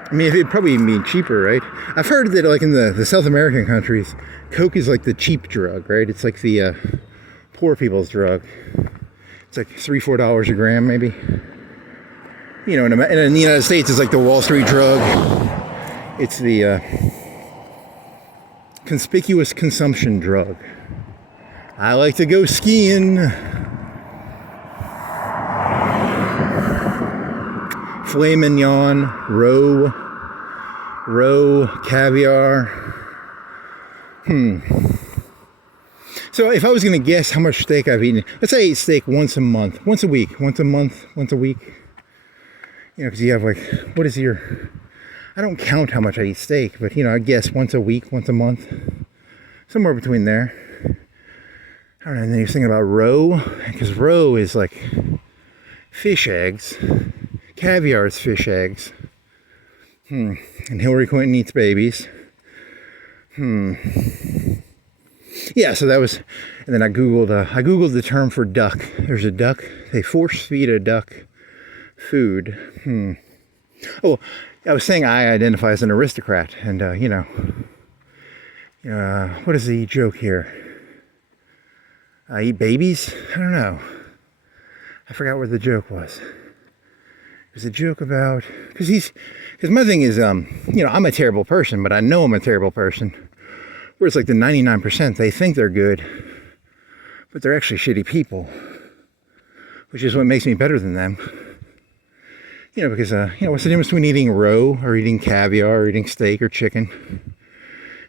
I mean, it'd probably even be cheaper, right? I've heard that, like, in the South American countries, Coke is like the cheap drug, right? It's like the poor people's drug. It's like $3, $4 a gram, maybe. You know, and in the United States, it's like the Wall Street drug. It's the conspicuous consumption drug. I like to go skiing. Filet mignon, roe, caviar. So if I was going to guess how much steak I've eaten, let's say I eat steak once a month, once a week, once a month, once a week. You know, because you have like, what is your, I don't count how much I eat steak, but you know, I guess once a week, once a month, somewhere between there. I don't know, and then you're thinking about roe, because roe is like fish eggs. Caviar is fish eggs. And Hillary Clinton eats babies. Yeah, so that was, and then I googled the term for duck. There's a duck. They force feed a duck food. Oh, I was saying I identify as an aristocrat, and you know, what is the joke here? I eat babies? I don't know. I forgot what the joke was. It was a joke about, because my thing is, you know, I'm a terrible person, but I know I'm a terrible person. Whereas like the 99%, they think they're good, but they're actually shitty people, which is what makes me better than them. You know, because, you know, what's the difference between eating roe or eating caviar or eating steak or chicken?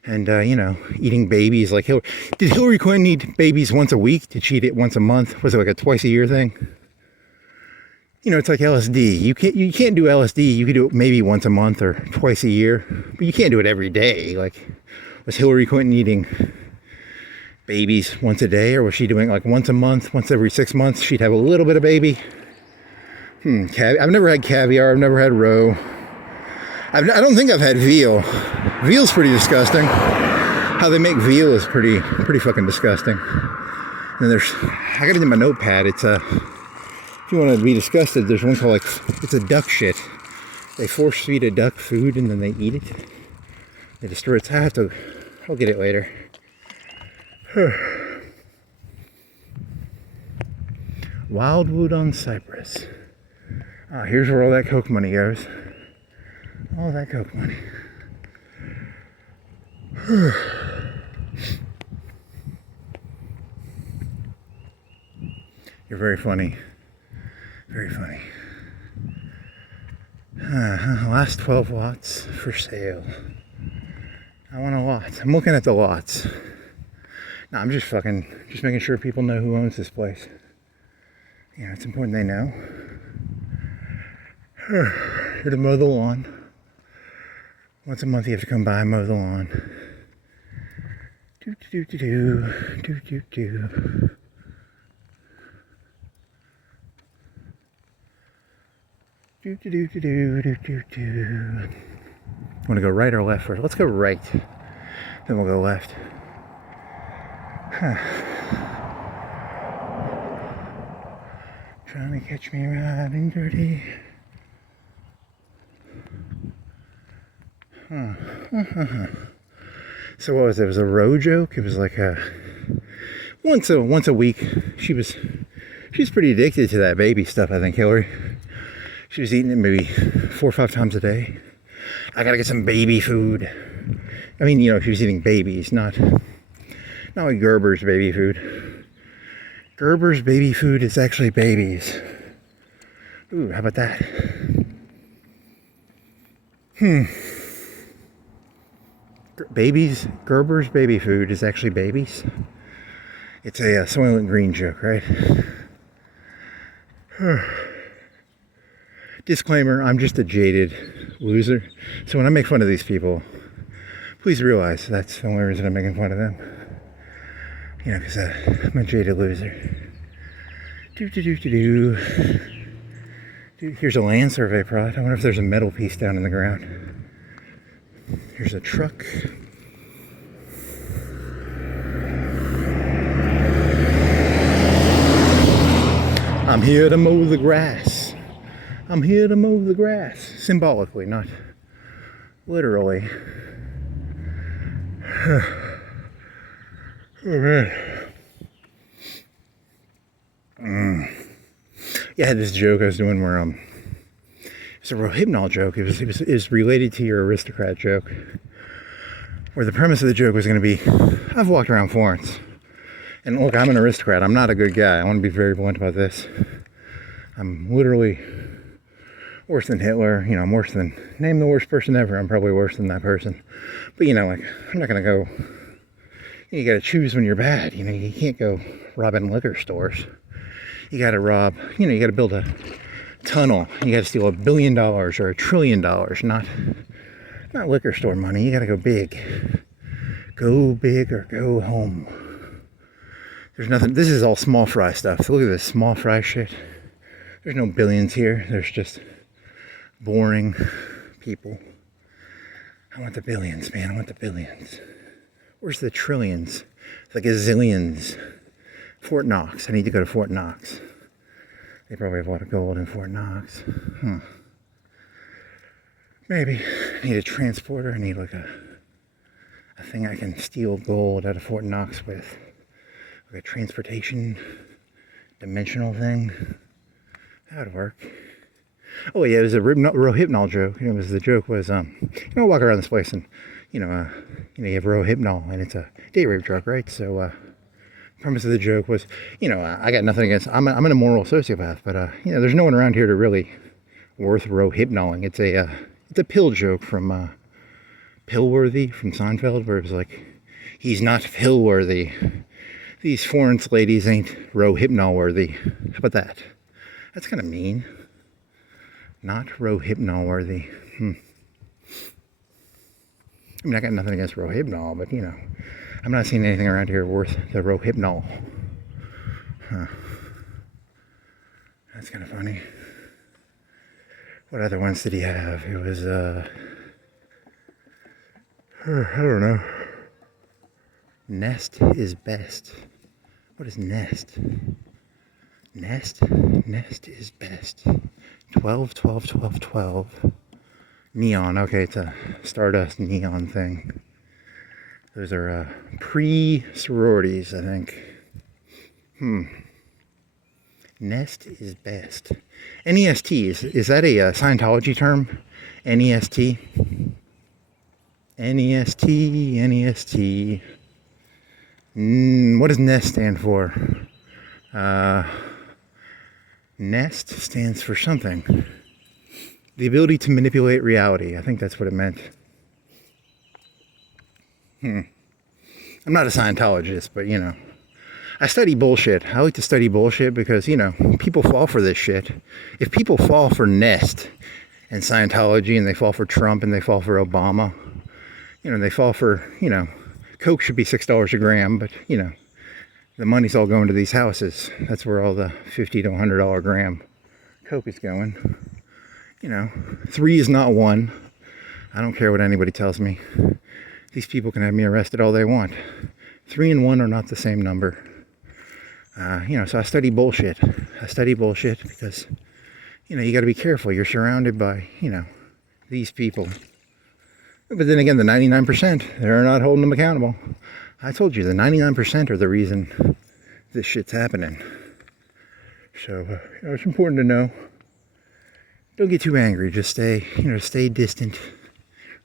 And, you know, eating babies like Hillary. Did Hillary Clinton eat babies once a week? Did she eat it once a month? Was it like a twice a year thing? You know, it's like LSD. You can't do LSD. You can do it maybe once a month or twice a year, but you can't do it every day. Like, was Hillary Clinton eating babies once a day, or was she doing like once a month, once every 6 months? She'd have a little bit of baby. I've never had caviar. I've never had roe. I don't think I've had veal. Veal's pretty disgusting. How they make veal is pretty fucking disgusting. And there's, I got it in my notepad. It's if you want to be disgusted, there's one called, like, it's a duck shit. They force feed a duck food and then they eat it. They destroy it. I'll get it later. Wildwood on Cyprus. Here's where all that Coke money goes. All that Coke money. You're very funny. Very funny. Last 12 lots for sale. I want a lot. I'm looking at the lots. No, I'm just making sure people know who owns this place. You know, it's important they know. Here to mow the lawn. Once a month you have to come by and mow the lawn. Want to go right or left first? Let's go right. Then we'll go left. Trying to catch me riding dirty. So what was it? It was a roe joke. It was like once a week. She's pretty addicted to that baby stuff, I think, Hillary. She was eating it maybe 4 or 5 times a day. I gotta get some baby food. I mean, you know, she was eating babies, not like Gerber's baby food. Gerber's baby food is actually babies. Ooh, how about that? Gerber's baby food is actually babies. It's a Soylent Green joke, right? Disclaimer, I'm just a jaded loser. So when I make fun of these people, Please realize that's the only reason I'm making fun of them. You know, because I'm a jaded loser. Dude, here's a land survey plot. I wonder if there's a metal piece down in the ground. Here's a truck. I'm here to mow the grass. I'm here to mow the grass. Symbolically, not literally. Oh man. Yeah, I had this joke I was doing where it's a Rohypnol joke. It was related to your aristocrat joke, where the premise of the joke was going to be, I've walked around Florence, and look, I'm an aristocrat. I'm not a good guy. I want to be very blunt about this. I'm literally worse than Hitler. You know, I'm worse than, name the worst person ever. I'm probably worse than that person. But you know, like, I'm not going to go, you got to choose when you're bad. You know, you can't go robbing liquor stores. You got to rob, you know, you got to build a tunnel. You got to steal $1 billion or $1 trillion, not liquor store money. You got to go big. Go big or go home. There's nothing, this is all small fry stuff. Look at this small fry shit. There's no billions here. There's just boring people. I want the billions, man. I want the billions. Where's the trillions? The gazillions. Fort Knox. I need to go to Fort Knox. They probably have a lot of gold in Fort Knox. Maybe. I need a transporter. I need like a thing I can steal gold out of Fort Knox with. Like a transportation dimensional thing. That would work. Oh yeah, it was a Rohypnol joke. You know, the joke was, you know, I walk around this place and, you know, you have Rohypnol and it's a date rape drug, right? So, premise of the joke was, you know, I got nothing against, I'm an immoral sociopath, but, you know, there's no one around here to really worth Rohypnoling. It's a pill joke from, Pillworthy from Seinfeld, where it was like, he's not pill-worthy. These Florence ladies ain't Rohypnol-worthy. How about that? That's kind of mean. Not Rohypnol-worthy. I mean, I got nothing against Rohypnol, but, you know, I'm not seeing anything around here worth the Rohypnol. That's kind of funny. What other ones did he have? It was, I don't know. Nest is best. What is nest? Nest is best. 12, 12, 12, 12. Neon. Okay, it's a Stardust neon thing. Those are pre-sororities, I think. Nest is best. NEST, is that a Scientology term? NEST? NEST. What does NEST stand for? NEST stands for something. The ability to manipulate reality. I think that's what it meant. I'm not a Scientologist, but, you know, I study bullshit. I like to study bullshit because, you know, people fall for this shit. If people fall for Nest and Scientology and they fall for Trump and they fall for Obama, you know, they fall for, you know, Coke should be $6 a gram, but, you know, the money's all going to these houses. That's where all the $50 to $100 gram Coke is going. You know, 3 is not 1. I don't care what anybody tells me. These people can have me arrested all they want. 3 and 1 are not the same number. You know, so I study bullshit. I study bullshit because, you know, you got to be careful. You're surrounded by, you know, these people. But then again, the 99%, they're not holding them accountable. I told you, the 99% are the reason this shit's happening. So, you know, it's important to know. Don't get too angry. Just stay, you know, stay distant.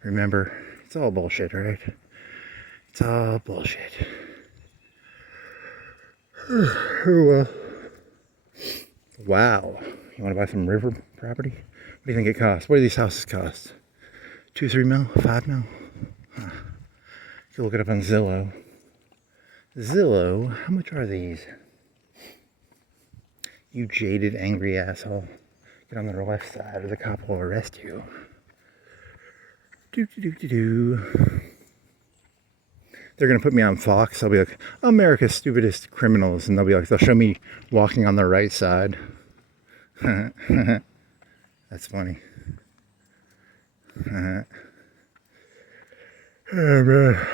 Remember, it's all bullshit, right? It's all bullshit. Oh, well. Wow. You want to buy some river property? What do you think it costs? What do these houses cost? 2, 3 mil? 5 mil? Huh. You can look it up on Zillow. Zillow, how much are these? You jaded, angry asshole. Get on the left side or the cop will arrest you. they're going to put me on Fox. I'll be like, America's stupidest criminals. And they'll show me walking on the right side. That's funny. Oh, man.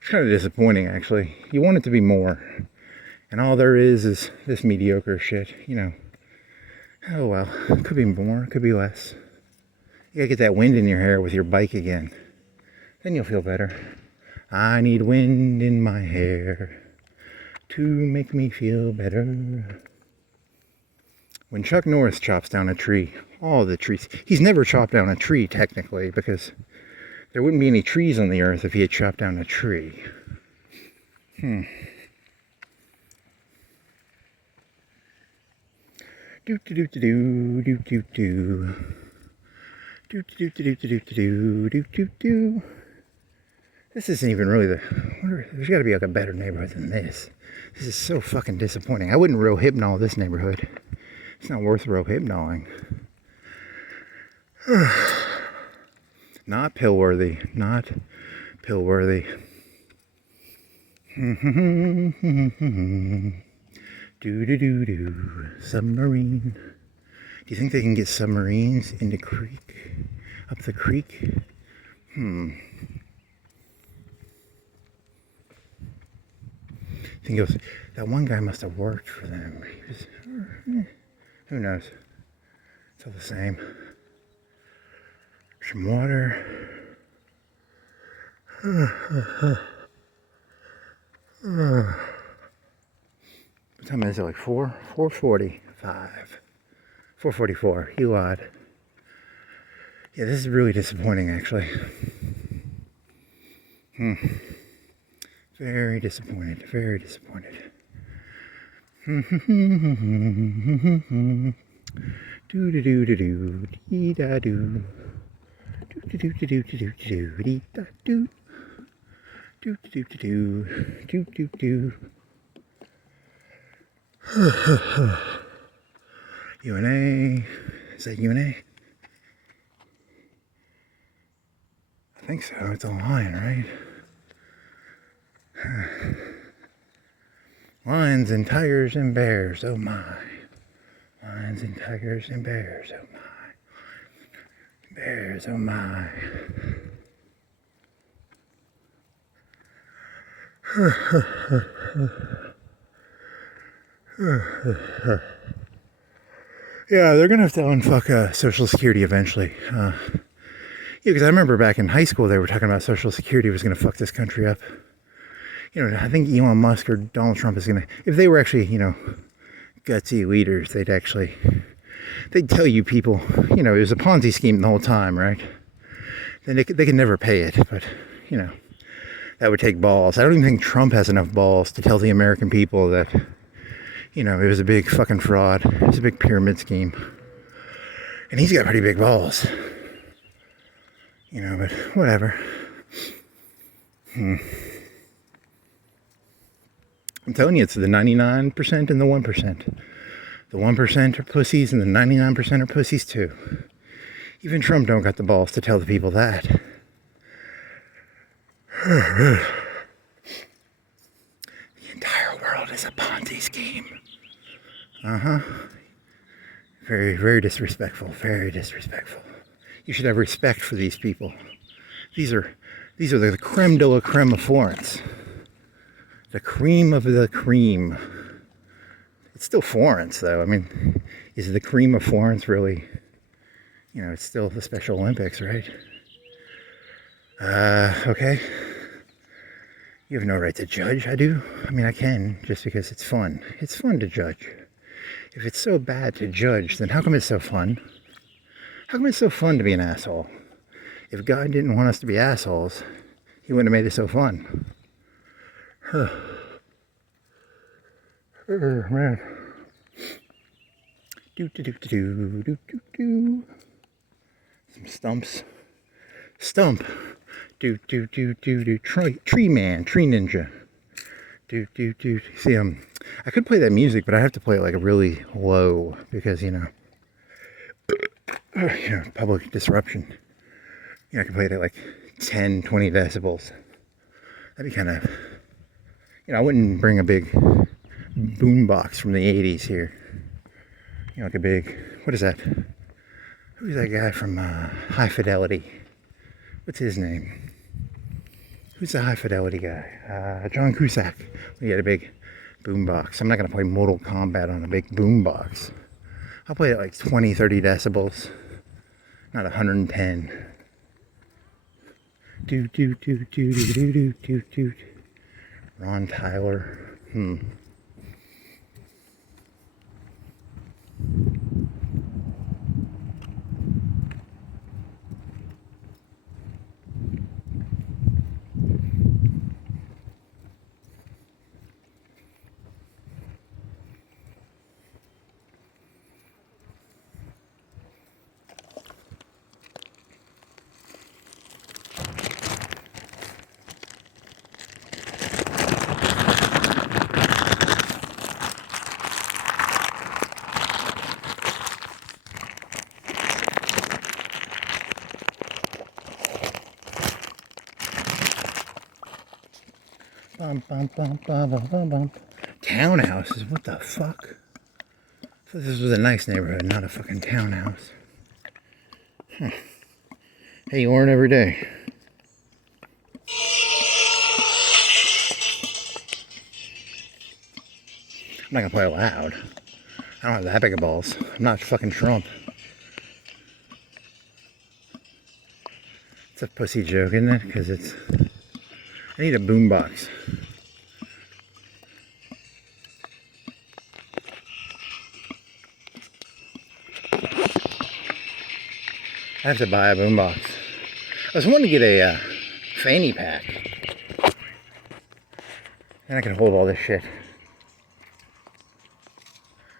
It's kind of disappointing, actually. You want it to be more. And all there is this mediocre shit, you know. Oh, well. Could be more, could be less. You gotta get that wind in your hair with your bike again. Then you'll feel better. I need wind in my hair to make me feel better. When Chuck Norris chops down a tree, all the trees, he's never chopped down a tree technically, because there wouldn't be any trees on the earth if he had chopped down a tree. Do do do do do do do do do do do do do do do do. This isn't even really there's got to be like a better neighborhood than this. This is so fucking disappointing. I wouldn't rohypnol this neighborhood. It's not worth rohypnoling. Not pill worthy. Not pill worthy. Do do do do. Submarine. Do you think they can get submarines into creek? Up the creek? I think it was, that one guy must have worked for them. Who knows? It's all the same. Some water. What time is it? Like 4:45. 4:44. You lied. Yeah, this is really disappointing, actually. Very disappointed. Very disappointed. Do do do do do dee da do. Do do do do do do do dee da do. Do do do do do do. UNA. Is that UNA? I think so. It's online, right? Lions and tigers and bears, oh my. Lions and tigers and bears, oh my. Bears, oh my. Yeah, they're gonna have to unfuck Social Security eventually. Yeah, because I remember back in high school they were talking about Social Security was gonna fuck this country up. You know, I think Elon Musk or Donald Trump is gonna, if they were actually, you know, gutsy leaders, they'd tell you people, you know, it was a Ponzi scheme the whole time, right? Then they could never pay it, but, you know, that would take balls. I don't even think Trump has enough balls to tell the American people that, you know, it was a big fucking fraud. It was a big pyramid scheme. And he's got pretty big balls. You know, but whatever. I'm telling you, it's the 99% and the 1%. The 1% are pussies and the 99% are pussies too. Even Trump don't got the balls to tell the people that. The entire world is a Ponzi scheme. Very, very disrespectful. Very disrespectful. You should have respect for these people. These are the creme de la creme of Florence. The cream of the cream. It's still Florence, though. I mean, is the cream of Florence really, you know, it's still the Special Olympics, right? Okay. You have no right to judge. I do. I mean, I can, just because it's fun. It's fun to judge. If it's so bad to judge, then how come it's so fun? How come it's so fun to be an asshole? If God didn't want us to be assholes, he wouldn't have made it so fun. Oh, man. Do do do do do do do. Some stumps. Stump. Do do do do do. Tree man. Tree ninja. Do do do. See, I could play that music, but I have to play it like really low because, you know, public disruption. You know, I can play it at like 10, 20 decibels. That'd be kind of, I wouldn't bring a big boom box from the 80s here. Like a big, what is that? Who's that guy from High Fidelity? What's his name? Who's the High Fidelity guy? John Cusack. He had a big boom box. I'm not going to play Mortal Kombat on a big boom box. I'll play it like 20, 30 decibels. Not 110. Do do do do do do do do do. Ron Tyler. Bum, bum, bum, bum, bum, bum, bum. Townhouses, what the fuck? So this was a nice neighborhood, not a fucking townhouse. Hey, you learn every day. I'm not gonna play loud. I don't have that big of balls. I'm not fucking Trump. It's a pussy joke, isn't it? Because it's... I need a boombox. I have to buy a boombox. I was wanting to get a fanny pack. Then I can hold all this shit.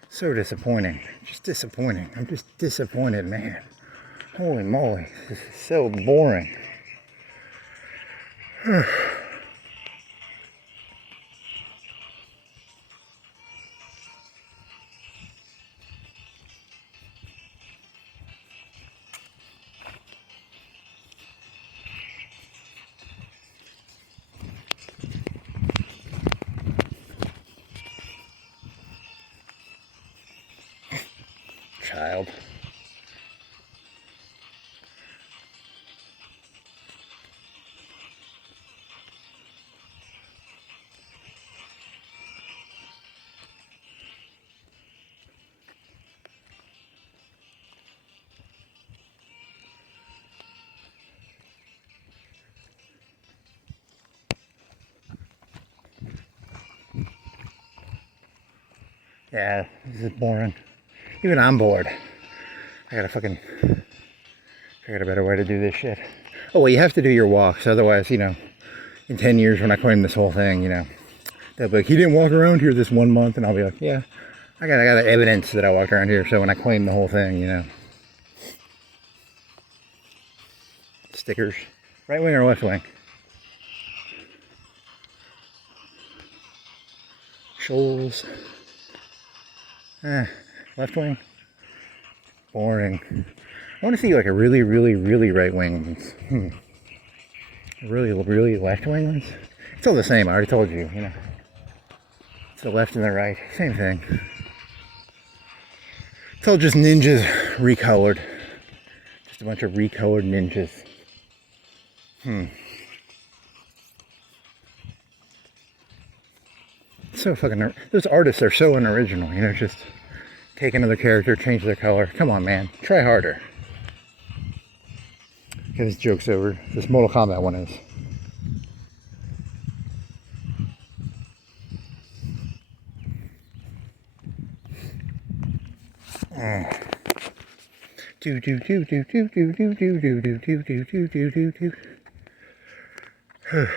So disappointing. Just disappointing. I'm just disappointed, man. Holy moly. This is so boring. Child. Yeah, this is boring. Even I'm bored. I gotta fucking figure out a better way to do this shit. Oh, well, you have to do your walks. Otherwise, in 10 years when I claim this whole thing, they'll be like, he didn't walk around here this 1 month. And I'll be like, yeah, I got evidence that I walked around here. So when I claim the whole thing, stickers. Right wing or left wing? Shoals. Left wing. Boring. I want to see like a really, really, really right wing ones. Really, really left wing ones. It's all the same. I already told you. It's the left and the right. Same thing. It's all just ninjas recolored. Just a bunch of recolored ninjas. So fucking... Those artists are so unoriginal, just take another character, change their color. Come on, man. Try harder. Okay, this joke's over. This Mortal Kombat one is. Do do do do do do do do do do do do do do do do. I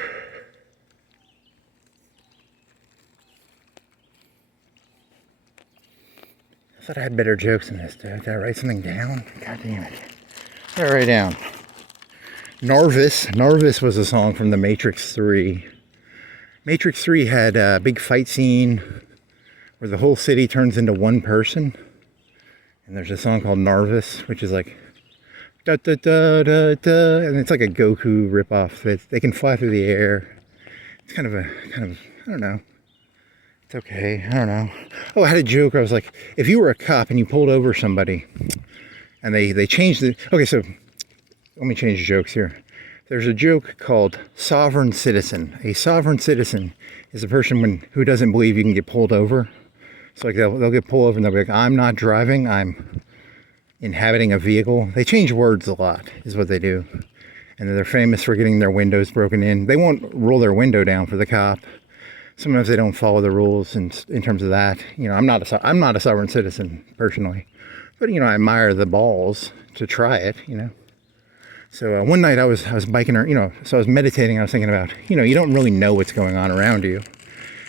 thought I had better jokes than this, dude. Did I write something down? God damn it. I gotta write down. Narvis. Narvis was a song from the Matrix 3. Matrix 3 had a big fight scene where the whole city turns into one person. And there's a song called Narvis, which is like da da da da da, and it's like a Goku ripoff. They can fly through the air, It's kind of, I don't know. It's okay. I don't know. Oh, I had a joke. I was like, if you were a cop and you pulled over somebody and they changed the, okay, so let me change the jokes here. There's a joke called sovereign citizen. A sovereign citizen is a person who doesn't believe you can get pulled over. So like they'll get pulled over and they'll be like, I'm not driving, I'm inhabiting a vehicle. They change words a lot, is what they do. And they're famous for getting their windows broken in. They won't roll their window down for the cop. Sometimes they don't follow the rules in terms of that. You know, I'm not a sovereign citizen personally, but you know, I admire the balls to try it. You know, so one night I was biking, you know, so I was meditating. I was thinking about, you know, you don't really know what's going on around you.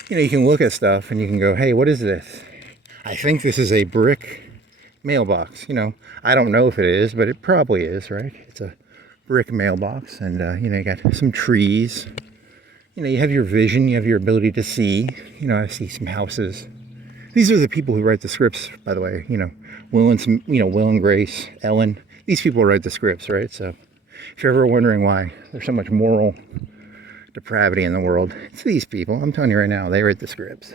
You know, you can look at stuff and you can go, hey, what is this? I think this is a brick mailbox. You know, I don't know if it is, but it probably is, right? It's a brick mailbox, and you know, you got some trees. You know, you have your vision, you have your ability to see. You know, I see some houses. These are the people who write the scripts, by the way. You know, Will and Grace, Ellen. These people write the scripts, right? So if you're ever wondering why there's so much moral depravity in the world, it's these people. I'm telling you right now, they write the scripts.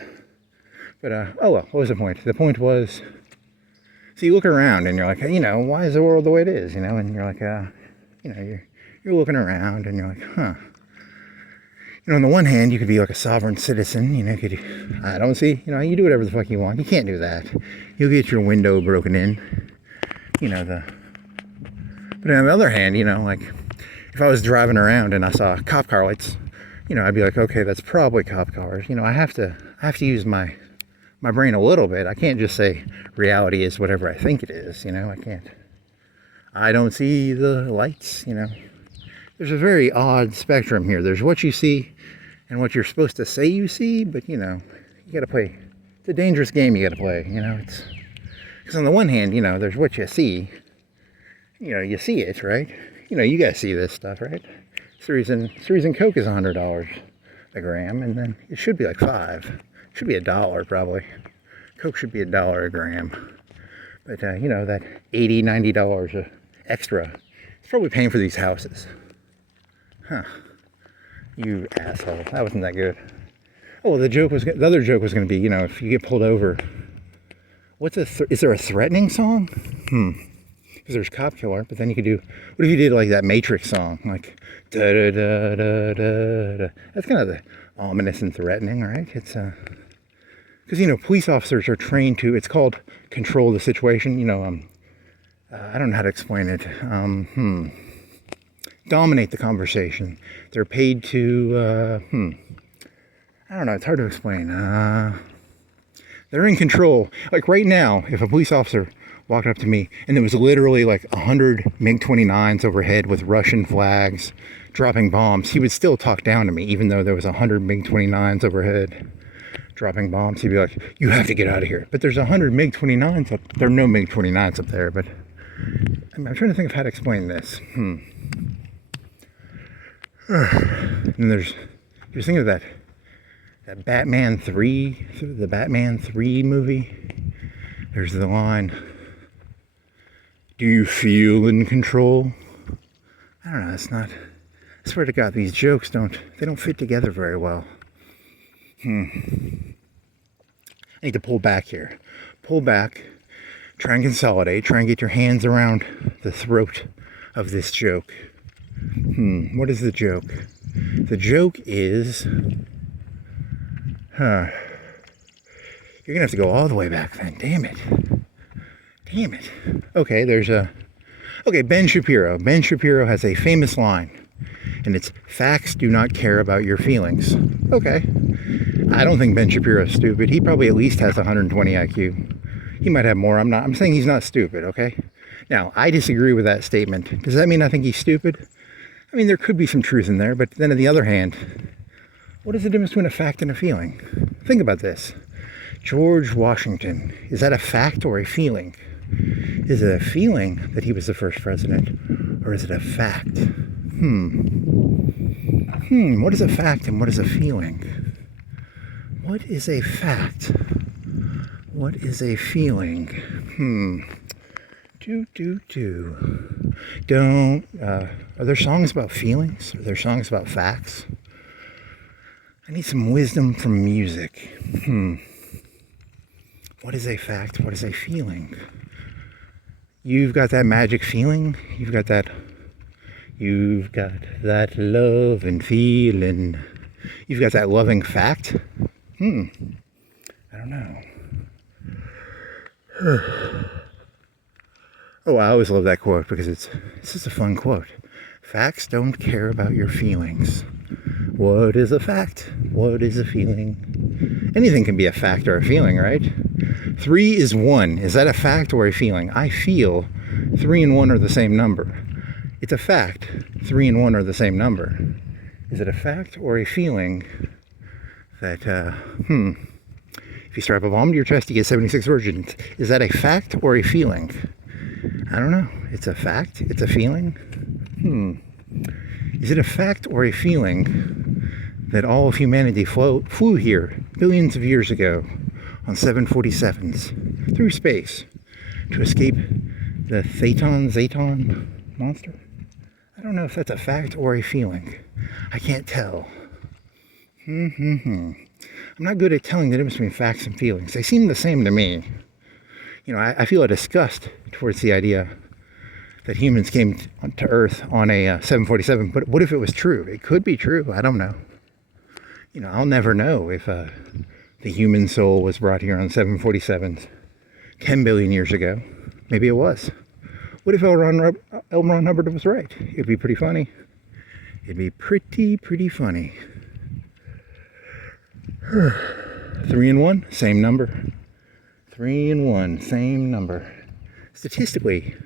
But, oh well, what was the point? The point was, so you look around and you're like, you know, why is the world the way it is? You know, and you're like, you know, you're looking around and you're like, huh. You know, on the one hand, you could be like a sovereign citizen, you know, I don't see, you know, you do whatever the fuck you want. You can't do that. You'll get your window broken in, you know, but on the other hand, you know, like, if I was driving around and I saw cop car lights, you know, I'd be like, okay, that's probably cop cars. You know, I have to use my brain a little bit. I can't just say reality is whatever I think it is, you know, I don't see the lights, you know. There's a very odd spectrum here. There's what you see and what you're supposed to say you see, but you know, you gotta play. It's a dangerous game you gotta play, you know. It's because on the one hand, you know, there's what you see. You know, you see it, right? You know, you guys see this stuff, right? It's the reason Coke is $100 a gram, and then it should be like $5. It should be $1 probably. Coke should be $1 a gram. But you know, that $80, $90 extra, it's probably paying for these houses. Huh. You asshole. That wasn't that good. Oh, well, the other joke was going to be, you know, if you get pulled over, is there a threatening song? Because there's Cop Killer, but then you could do, what if you did like that Matrix song, like da da da da da da. That's kind of the ominous and threatening, right? It's because you know, police officers are trained to, it's called control the situation. You know, I don't know how to explain it. Dominate the conversation. They're paid to, I don't know, it's hard to explain. They're in control. Like right now, if a police officer walked up to me and there was literally like 100 MiG-29s overhead with Russian flags dropping bombs, he would still talk down to me, even though there was 100 MiG-29s overhead dropping bombs. He'd be like, you have to get out of here. But there's 100 MiG-29s up there. Are no MiG-29s up there, but I'm trying to think of how to explain this. And you're thinking of that Batman 3, the Batman 3 movie. There's the line, do you feel in control? I don't know, it's not, I swear to God, these jokes don't fit together very well. I need to pull back here. Pull back, try and consolidate, try and get your hands around the throat of this joke. What is the joke? The joke is, you're gonna have to go all the way back then. Damn it. Okay, Ben Shapiro. Ben Shapiro has a famous line, and it's, facts do not care about your feelings. Okay. I don't think Ben Shapiro is stupid. He probably at least has 120 IQ. He might have more. I'm saying he's not stupid, okay? Now, I disagree with that statement. Does that mean I think he's stupid? I mean, there could be some truth in there, but then on the other hand, what is the difference between a fact and a feeling? Think about this. George Washington, is that a fact or a feeling? Is it a feeling that he was the first president, or is it a fact? What is a fact and what is a feeling? What is a fact? What is a feeling? Are there songs about feelings? Are there songs about facts? I need some wisdom from music. What is a fact? What is a feeling? You've got that magic feeling. You've got that love and feeling. You've got that loving fact. I don't know. Oh, I always love that quote because it's just a fun quote. Facts don't care about your feelings. What is a fact? What is a feeling? Anything can be a fact or a feeling, right? 3 is 1. Is that a fact or a feeling? I feel 3 and 1 are the same number. It's a fact. 3 and 1 are the same number. Is it a fact or a feeling that, if you strap a bomb to your chest, you get 76 virgins? Is that a fact or a feeling? I don't know. It's a fact? It's a feeling? Is it a fact or a feeling that all of humanity flew here billions of years ago on 747s through space to escape the Zaton monster? I don't know if that's a fact or a feeling. I can't tell. I'm not good at telling the difference between facts and feelings. They seem the same to me. I feel a disgust towards the idea that humans came to Earth on a 747. But what if it was true? It could be true. I don't know. I'll never know if the human soul was brought here on 747s 10 billion years ago. Maybe it was. What if L. Ron Hubbard was right? It'd be pretty funny. It'd be pretty funny. 3 and 1, same number. 3 and 1, same number. Statistically,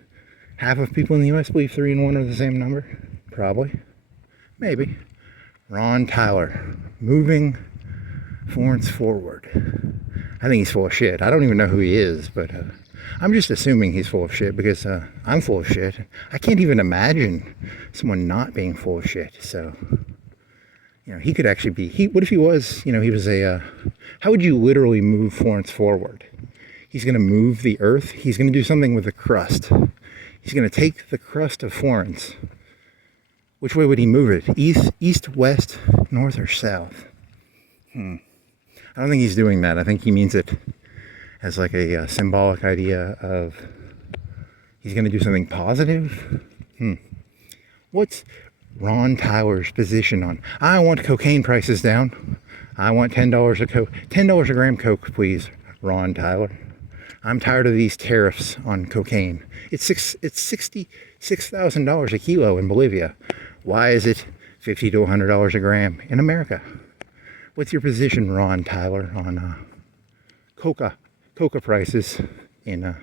half of people in the U.S. believe 3 and 1 are the same number. Probably. Maybe. Ron Tyler, moving Florence forward. I think he's full of shit. I don't even know who he is, but I'm just assuming he's full of shit because I'm full of shit. I can't even imagine someone not being full of shit. So, he could actually be. What if he was? He was a. How would you literally move Florence forward? He's going to move the Earth. He's going to do something with the crust. He's going to take the crust of Florence. Which way would he move it? East, west, north, or south? I don't think he's doing that. I think he means it as like a symbolic idea of he's going to do something positive. What's Ron Tyler's position on? I want cocaine prices down. I want $10 a coke. $10 a gram coke, please, Ron Tyler. I'm tired of these tariffs on cocaine. It's $66,000 a kilo in Bolivia. Why is it $50 to $100 a gram in America? What's your position, Ron Tyler, on coca prices in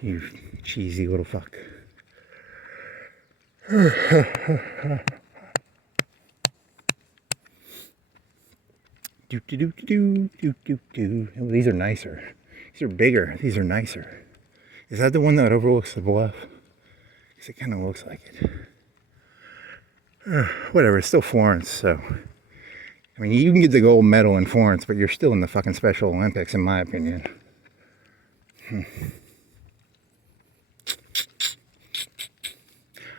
you cheesy little fuck? Oh, these are nicer. These are bigger. These are nicer. Is that the one that overlooks the bluff? Because it kind of looks like it. Whatever, it's still Florence, so. I mean, you can get the gold medal in Florence, but you're still in the fucking Special Olympics, in my opinion.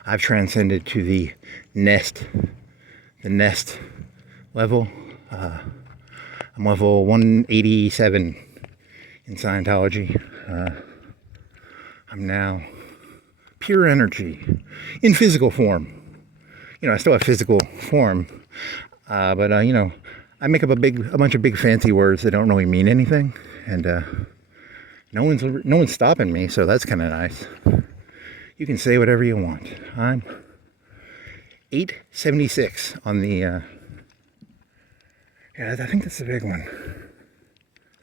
I've transcended to the nest level. I'm level 187 in Scientology. I'm now pure energy in physical form. I still have physical form, but I make up a bunch of big fancy words that don't really mean anything, and no one's stopping me, so that's kind of nice. You can say whatever you want. I'm 876 on the. Yeah, I think that's the big one.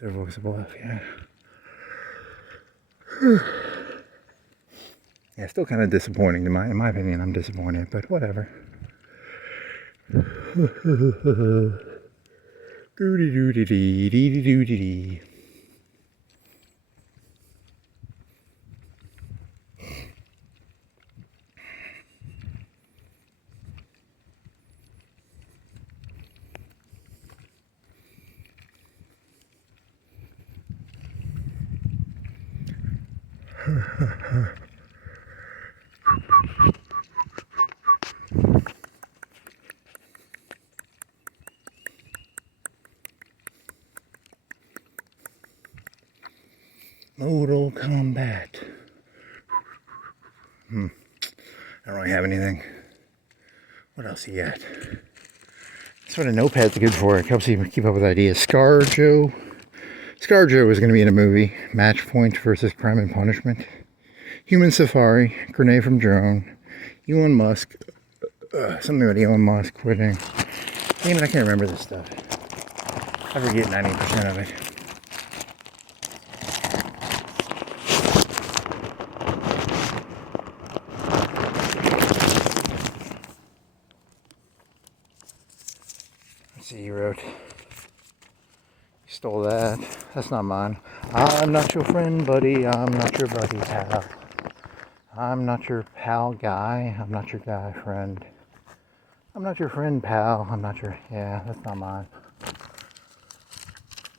There was a bluff, yeah. Yeah, still kind of disappointing in my opinion. I'm disappointed, but whatever. Total combat. I don't really have anything. What else you got? That's what a notepad's good for. It helps you keep up with ideas. ScarJo. ScarJo is going to be in a movie. Match Point versus Crime and Punishment. Human Safari. Grenade from Drone. Elon Musk. Something about Elon Musk quitting. Damn it, I can't remember this stuff. I forget 90% of it. Let's see, you wrote. You stole that. That's not mine. I'm not your friend, buddy. I'm not your buddy, pal. I'm not your pal guy. I'm not your guy friend. I'm not your friend, pal. I'm not your... Yeah, that's not mine.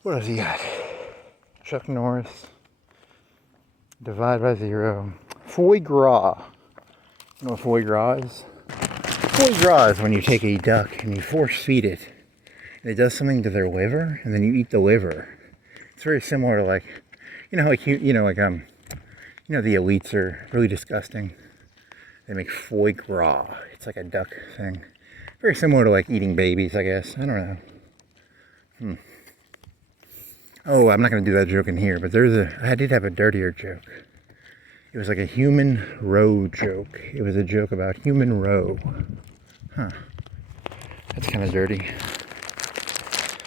What else you got? Chuck Norris. Divide by zero. Foie gras. You know what foie gras is? Foie gras is when you take a duck and you force feed it. And it does something to their liver, and then you eat the liver. It's very similar to like, the elites are really disgusting. They make foie gras. It's like a duck thing. Very similar to like eating babies, I guess. I don't know. Oh, I'm not going to do that joke in here, but I did have a dirtier joke. It was like a human roe joke. It was a joke about human roe. Huh. That's kind of dirty.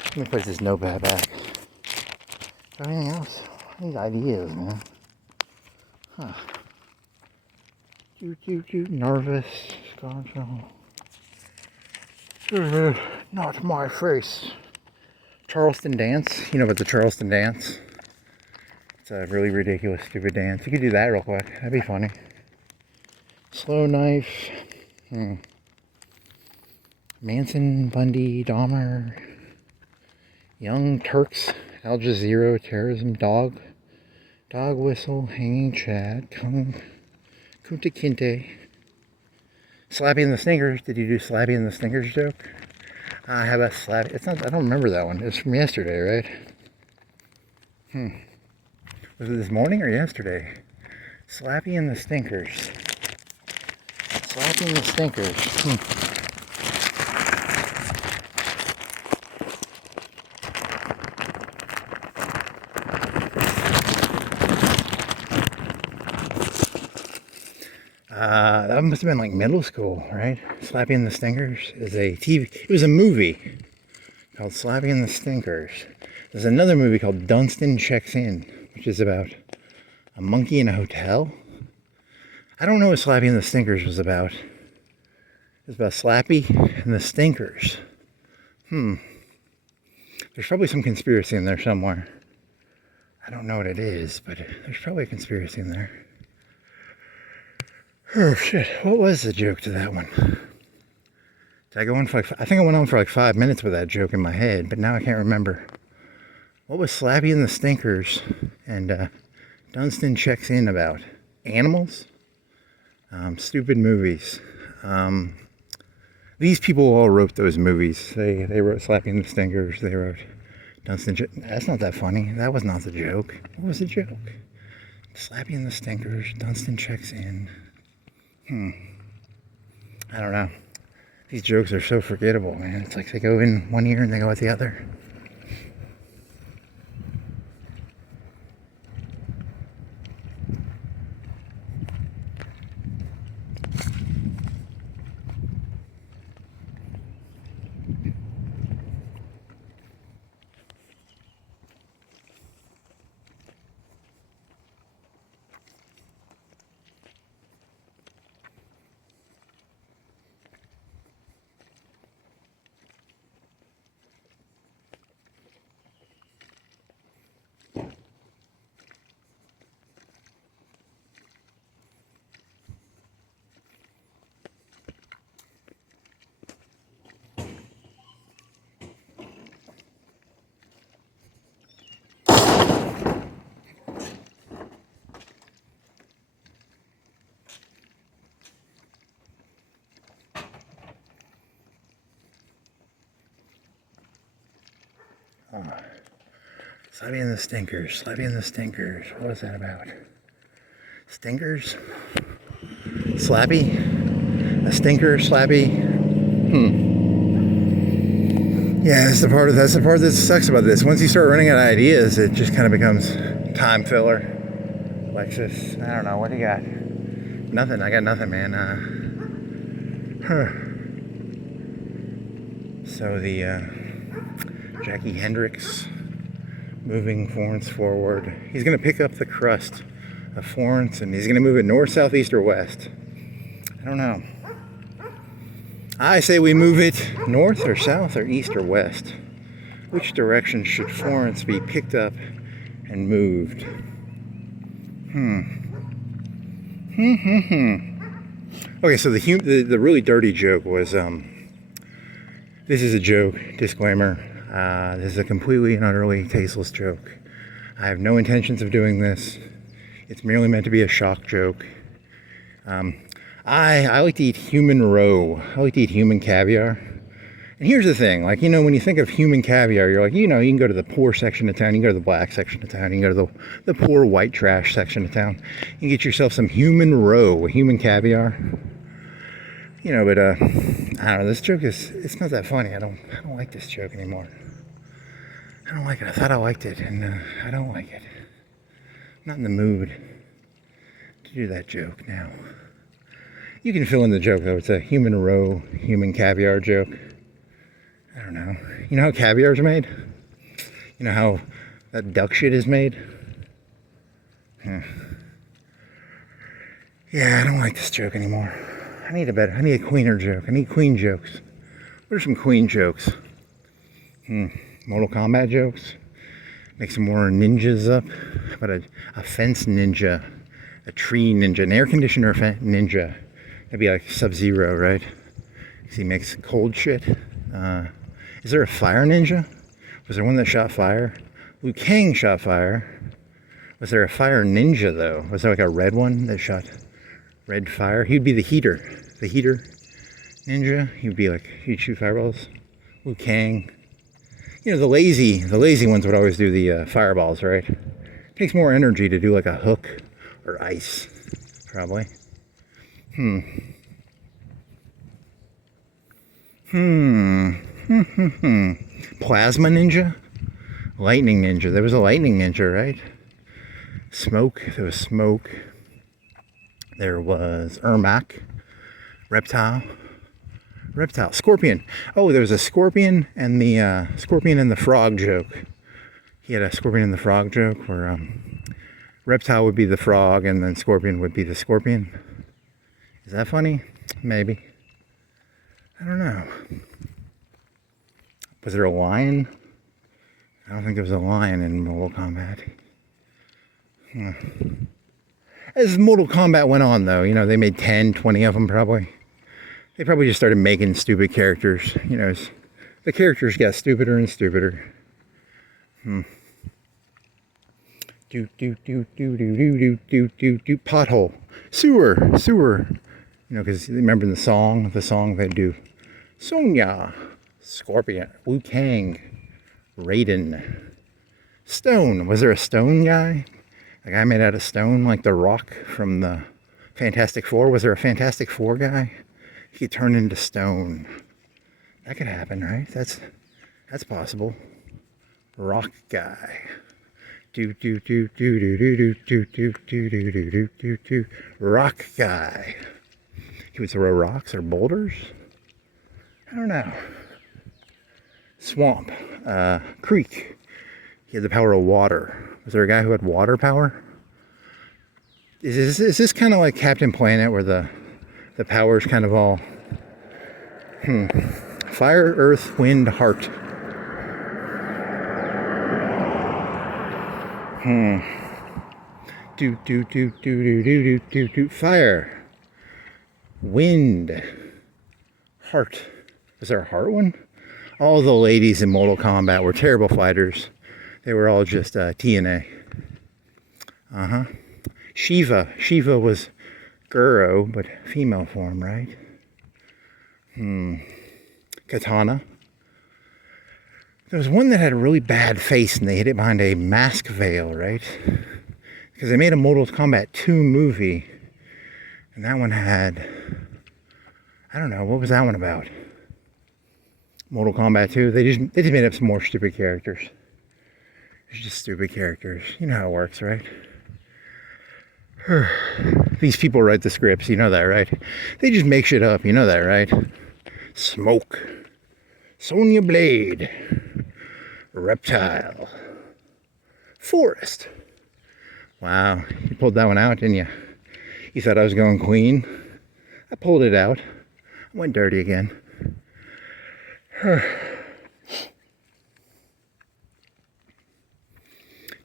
Let me put this notepad back. Anything else? I need ideas, man. Huh. Nervous. Not my face. Charleston dance. You know about the Charleston dance? It's a really ridiculous, stupid dance. You could do that real quick. That'd be funny. Slow knife. Manson, Bundy, Dahmer. Young Turks. Al Jazeera, terrorism, dog whistle, hanging Chad, Kunta Kinte. Slappy and the Snickers. Did you do Slappy and the Snickers joke? How about Slappy? It's not. I don't remember that one. It's from yesterday, right? Was it this morning or yesterday? Slappy and the Stinkers. Slappy and the Stinkers. That must have been like middle school, right? Slappy and the Stinkers is a TV. It was a movie called Slappy and the Stinkers. There's another movie called Dunstan Checks In, which is about a monkey in a hotel. I don't know what Slappy and the Stinkers was about. It's about Slappy and the Stinkers. There's probably some conspiracy in there somewhere. I don't know what it is, but there's probably a conspiracy in there. Oh shit, what was the joke to that one? Did I go on for like, I think I went on for like 5 minutes with that joke in my head, but now I can't remember. What was Slappy and the Stinkers and Dunstan Checks In about? Animals? Stupid movies. These people all wrote those movies. They wrote Slappy and the Stinkers, they wrote Dunstan Checks In. That's not that funny. That was not the joke. What was the joke? Slappy and the Stinkers, Dunstan Checks In. I don't know. These jokes are so forgettable, man. It's like they go in one ear and they go out the other. Slappy and the Stinkers. Slappy and the Stinkers. What was that about? Stinkers? Slappy? A stinker? Slappy? Yeah, that's the part that sucks about this. Once you start running out of ideas, it just kind of becomes time filler. Lexus, I don't know. What do you got? Nothing. I got nothing, man. So the Jackie Hendricks moving Florence forward. He's going to pick up the crust of Florence and he's going to move it north, south, east, or west. I don't know. I say we move it north or south or east or west. Which direction should Florence be picked up and moved? Okay, so the really dirty joke was, this is a joke, disclaimer. This is a completely and utterly tasteless joke. I have no intentions of doing this. It's merely meant to be a shock joke. I like to eat human roe. I like to eat human caviar. And here's the thing, like, you know, when you think of human caviar, you're like, you know, you can go to the poor section of town, you can go to the black section of town, you can go to the poor white trash section of town. You can get yourself some human roe, human caviar. You know, but I don't know, this joke it's not that funny. I don't like this joke anymore. I don't like it. I thought I liked it, and I don't like it. I'm not in the mood to do that joke now. You can fill in the joke, though. It's a human roe, human caviar joke. I don't know. You know how caviar is made? You know how that duck shit is made? Yeah, I don't like this joke anymore. I need a queener joke. I need queen jokes. What are some queen jokes? Mortal Kombat jokes? Make some more ninjas up. How about a fence ninja? A tree ninja? An air conditioner ninja? That'd be like Sub-Zero, right? Because he makes cold shit. Is there a fire ninja? Was there one that shot fire? Liu Kang shot fire. Was there a fire ninja, though? Was there like a red one that shot red fire? He'd be the heater. The heater ninja. He'd be like, he'd shoot fireballs. Liu Kang. You know, the lazy ones would always do the fireballs, right? It takes more energy to do like a hook or ice, probably. Plasma ninja? Lightning ninja. There was a lightning ninja, right? Smoke. There was smoke. There was Ermac. Reptile. Scorpion. Oh, there was a scorpion and the scorpion and the frog joke. He had a scorpion and the frog joke where reptile would be the frog and then scorpion would be the scorpion. Is that funny? Maybe. I don't know. Was there a lion? I don't think there was a lion in Mortal Kombat. As Mortal Kombat went on, though, you know, they made 10, 20 of them probably. They probably just started making stupid characters. You know, the characters got stupider and stupider. Pothole. Sewer. You know, because remember the song they do. Sonya, Scorpion, Liu Kang, Raiden. Stone. Was there a stone guy? A guy made out of stone, like the Rock from the Fantastic Four? Was there a Fantastic Four guy? He could turn into stone. That could happen, right? That's possible. Rock guy. Rock guy. He would throw rocks or boulders? I don't know. Swamp. Creek. He had the power of water. Was there a guy who had water power? Is this kind of like Captain Planet where the power's kind of all... Fire, earth, wind, heart. Fire. Wind. Heart. Was there a heart one? All the ladies in Mortal Kombat were terrible fighters. They were all just TNA. Shiva. Shiva was Guro, but female form, right? Katana. There was one that had a really bad face and they hid it behind a mask veil, right? Because they made a Mortal Kombat 2 movie. And that one had, I don't know, what was that one about? Mortal Kombat 2. They just made up some more stupid characters. It's just stupid characters. You know how it works, right? These people write the scripts, you know that, right? They just make shit up, you know that, right? Smoke. Sonya Blade. Reptile. Forest. Wow, you pulled that one out, didn't you? You thought I was going clean? I pulled it out. I went dirty again.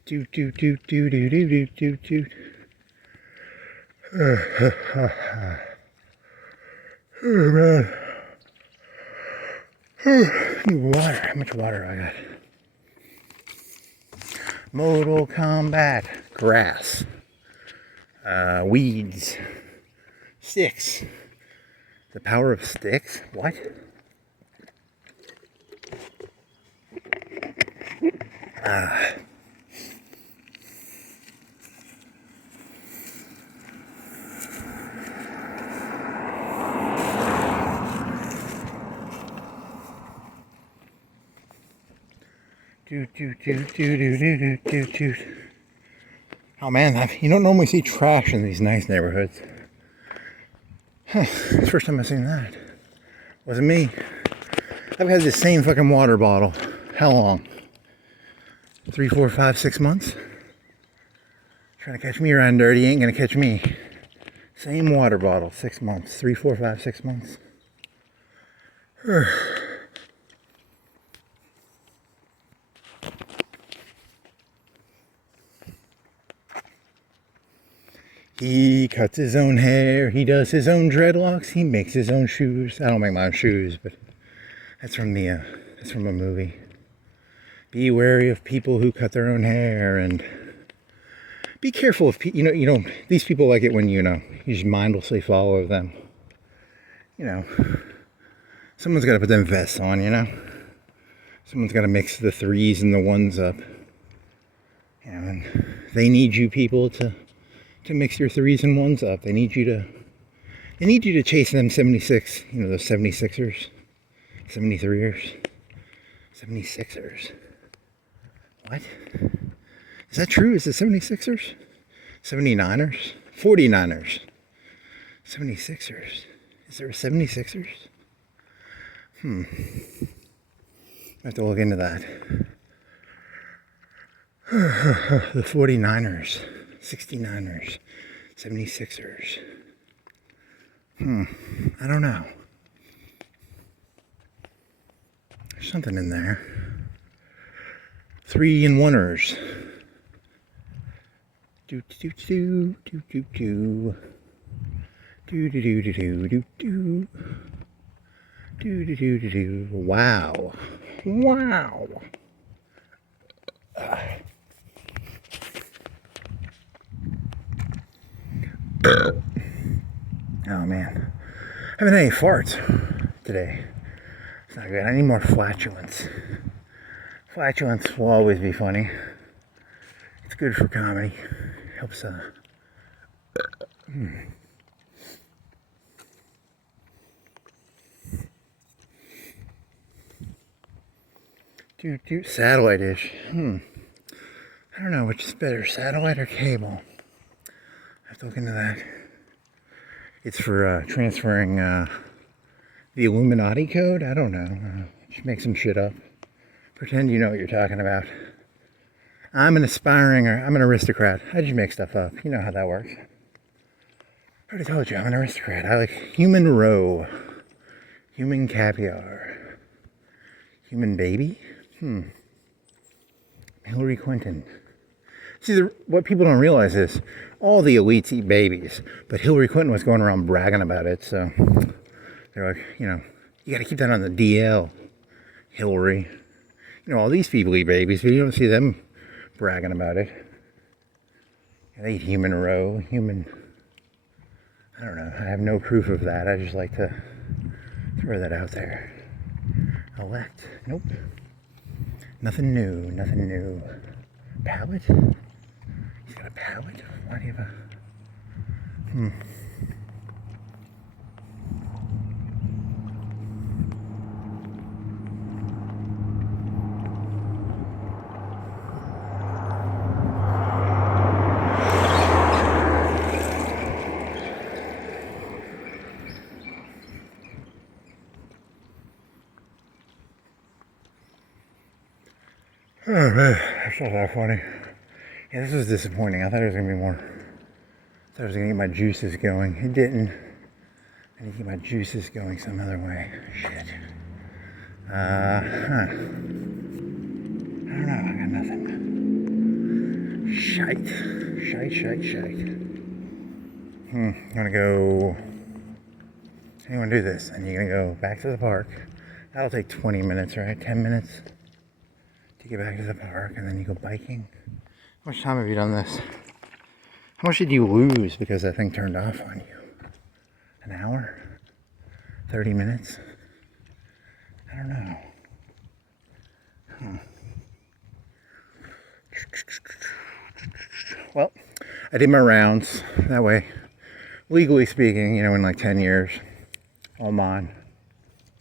Doot doot doot doot doot doot doot doot. Oh man. Need water. How much water I got? Mortal Kombat. Grass. Weeds. Sticks. The power of sticks? What? Oh man, you don't normally see trash in these nice neighborhoods. Huh, it's the first time I've seen that. Wasn't me. I've had this same fucking water bottle. How long? 3, 4, 5, 6 months? Trying to catch me around dirty, ain't gonna catch me. Same water bottle, 6 months. 3, 4, 5, 6 months. He cuts his own hair, he does his own dreadlocks, he makes his own shoes. I don't make my own shoes, but that's from a movie. Be wary of people who cut their own hair, and be careful of people, you know, these people like it when, you just mindlessly follow them. Someone's got to put them vests on, Someone's got to mix the 3s and the 1s up. And they need you people to mix your 3s and 1s up. They need you to chase them 76, those 76ers, 73ers, 76ers. What? Is that true? Is it 76ers? 79ers? 49ers? 76ers? Is there a 76ers? I have to look into that. The 49ers. 69ers, 76ers. I don't know. There's something in there. 3 and 1ers. Do do do do do do. Do do do do do do do. Do do do do do. Wow. Wow. Oh man, I haven't had any farts today. It's not good. I need more flatulence. Flatulence will always be funny. It's good for comedy. Helps. Satellite dish. I don't know which is better, satellite or cable. I have to look into that. It's for transferring the Illuminati code? I don't know. Just make some shit up. Pretend you know what you're talking about. I'm an aristocrat. I just make stuff up. You know how that works. I already told you, I'm an aristocrat. I like human roe. Human caviar. Human baby? Hillary Clinton. See, what people don't realize is all the elites eat babies, but Hillary Clinton was going around bragging about it, so they're like, you got to keep that on the DL, Hillary. All these people eat babies, but you don't see them bragging about it. They eat human roe, I don't know, I have no proof of that, I just like to throw that out there. Elect, nope. Nothing new, nothing new. Pallet? He's got a pallet? Why do you have a... Oh man, that's not that funny. Yeah, this was disappointing. I thought it was gonna be more. I thought I was gonna get my juices going. It didn't. I need to get my juices going some other way. Shit. I don't know. I got nothing. Shite. I'm gonna go. You wanna do this? And you're gonna go back to the park. That'll take 20 minutes, right? 10 minutes. To get back to the park, and then you go biking. How much time have you done this? How much did you lose because that thing turned off on you? An hour? 30 minutes? I don't know. Well, I did my rounds. That way, legally speaking, you know, in like 10 years, all mine.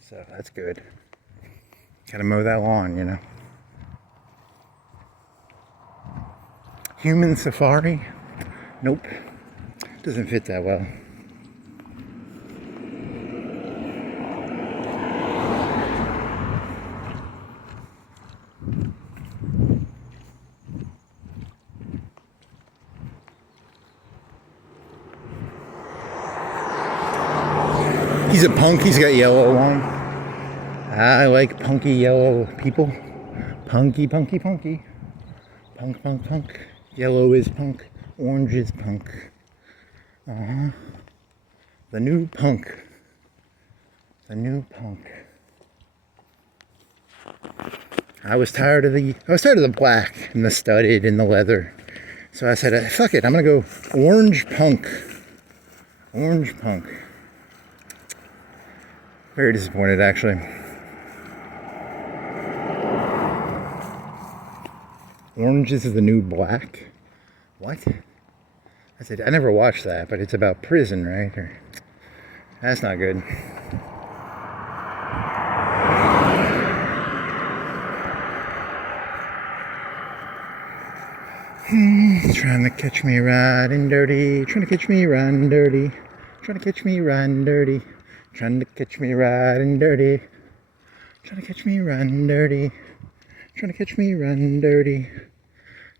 So that's good. Gotta mow that lawn, you know. Human safari? Nope. Doesn't fit that well. He's a punk. He's got yellow on. I like punky yellow people. Punky. Punk. Yellow is punk. Orange is punk. The new punk. I was tired of the black and the studded and the leather. So I said, fuck it, I'm gonna go orange punk. Very disappointed, actually. Orange is the new black. What? I said, I never watched that, but it's about prison, right? That's not good. Trying to catch me riding dirty. Trying to catch me riding dirty. Trying to catch me riding dirty. Trying to catch me riding dirty. Trying to catch me riding dirty. Trying to catch me riding dirty.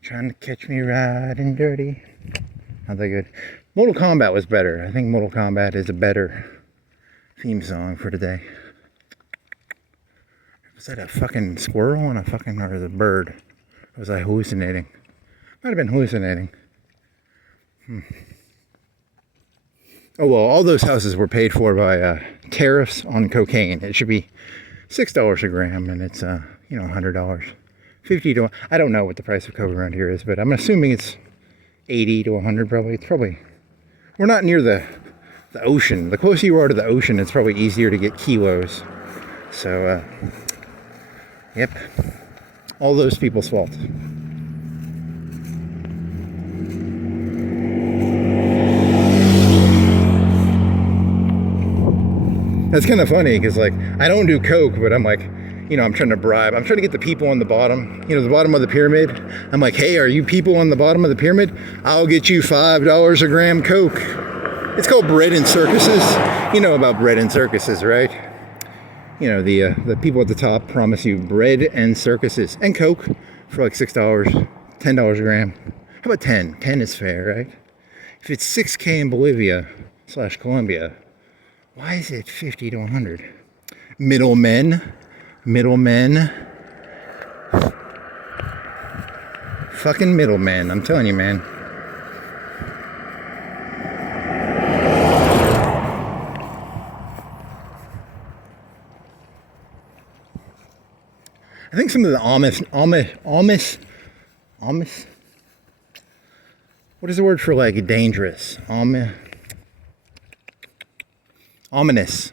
Trying to catch me riding dirty. Not that good. Mortal Kombat was better. I think Mortal Kombat is a better theme song for today. Was that a fucking squirrel and or the bird? Or was I hallucinating? Might have been hallucinating. Oh well, all those houses were paid for by tariffs on cocaine. It should be $6 a gram, and it's $100. 50 to, I don't know what the price of coke around here is, but I'm assuming it's 80 to 100 probably. It's probably, we're not near the ocean. The closer you are to the ocean, it's probably easier to get kilos. So, yep, all those people's fault. That's kind of funny, because like, I don't do coke, but I'm like, I'm trying to bribe. I'm trying to get the people on the bottom, the bottom of the pyramid. I'm like, hey, are you people on the bottom of the pyramid? I'll get you $5 a gram coke. It's called bread and circuses. You know about bread and circuses, right? The people at the top promise you bread and circuses and coke for like $6, $10 a gram. How about 10? 10 is fair, right? If it's 6K in Bolivia / Colombia, why is it 50 to 100? Middlemen. Fucking middlemen, I'm telling you, man. I think some of the Amish, what is the word for like dangerous? Ominousness.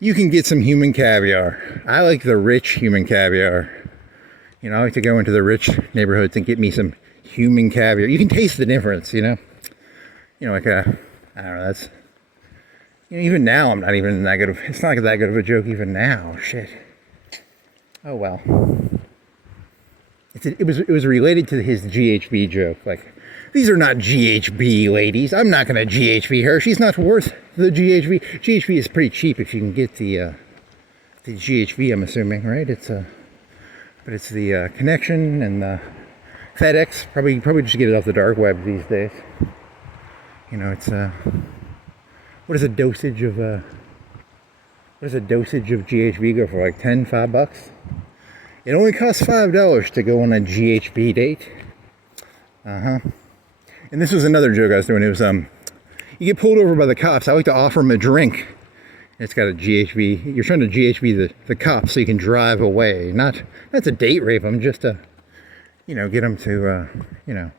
you can get some human caviar. I like the rich human caviar. You know, I like to go into the rich neighborhoods and get me some human caviar. You can taste the difference, you know? You know, like I don't know, that's, you know, even now I'm not even that good of, it's not like that good of a joke even now, shit. Oh well. It was related to his GHB joke, like, these are not GHB ladies. I'm not going to GHB her. She's not worth the GHB. GHB is pretty cheap if you can get the GHB, I'm assuming, right? But it's the connection and the FedEx. Probably just get it off the dark web these days. You know, it's what does a dosage of GHB go for? Like $5? It only costs $5 to go on a GHB date. And this was another joke I was doing. It was you get pulled over by the cops. I like to offer them a drink. It's got a GHB. You're trying to GHB the cops so you can drive away. Not to date rape them, just to, you know, get them to, you know,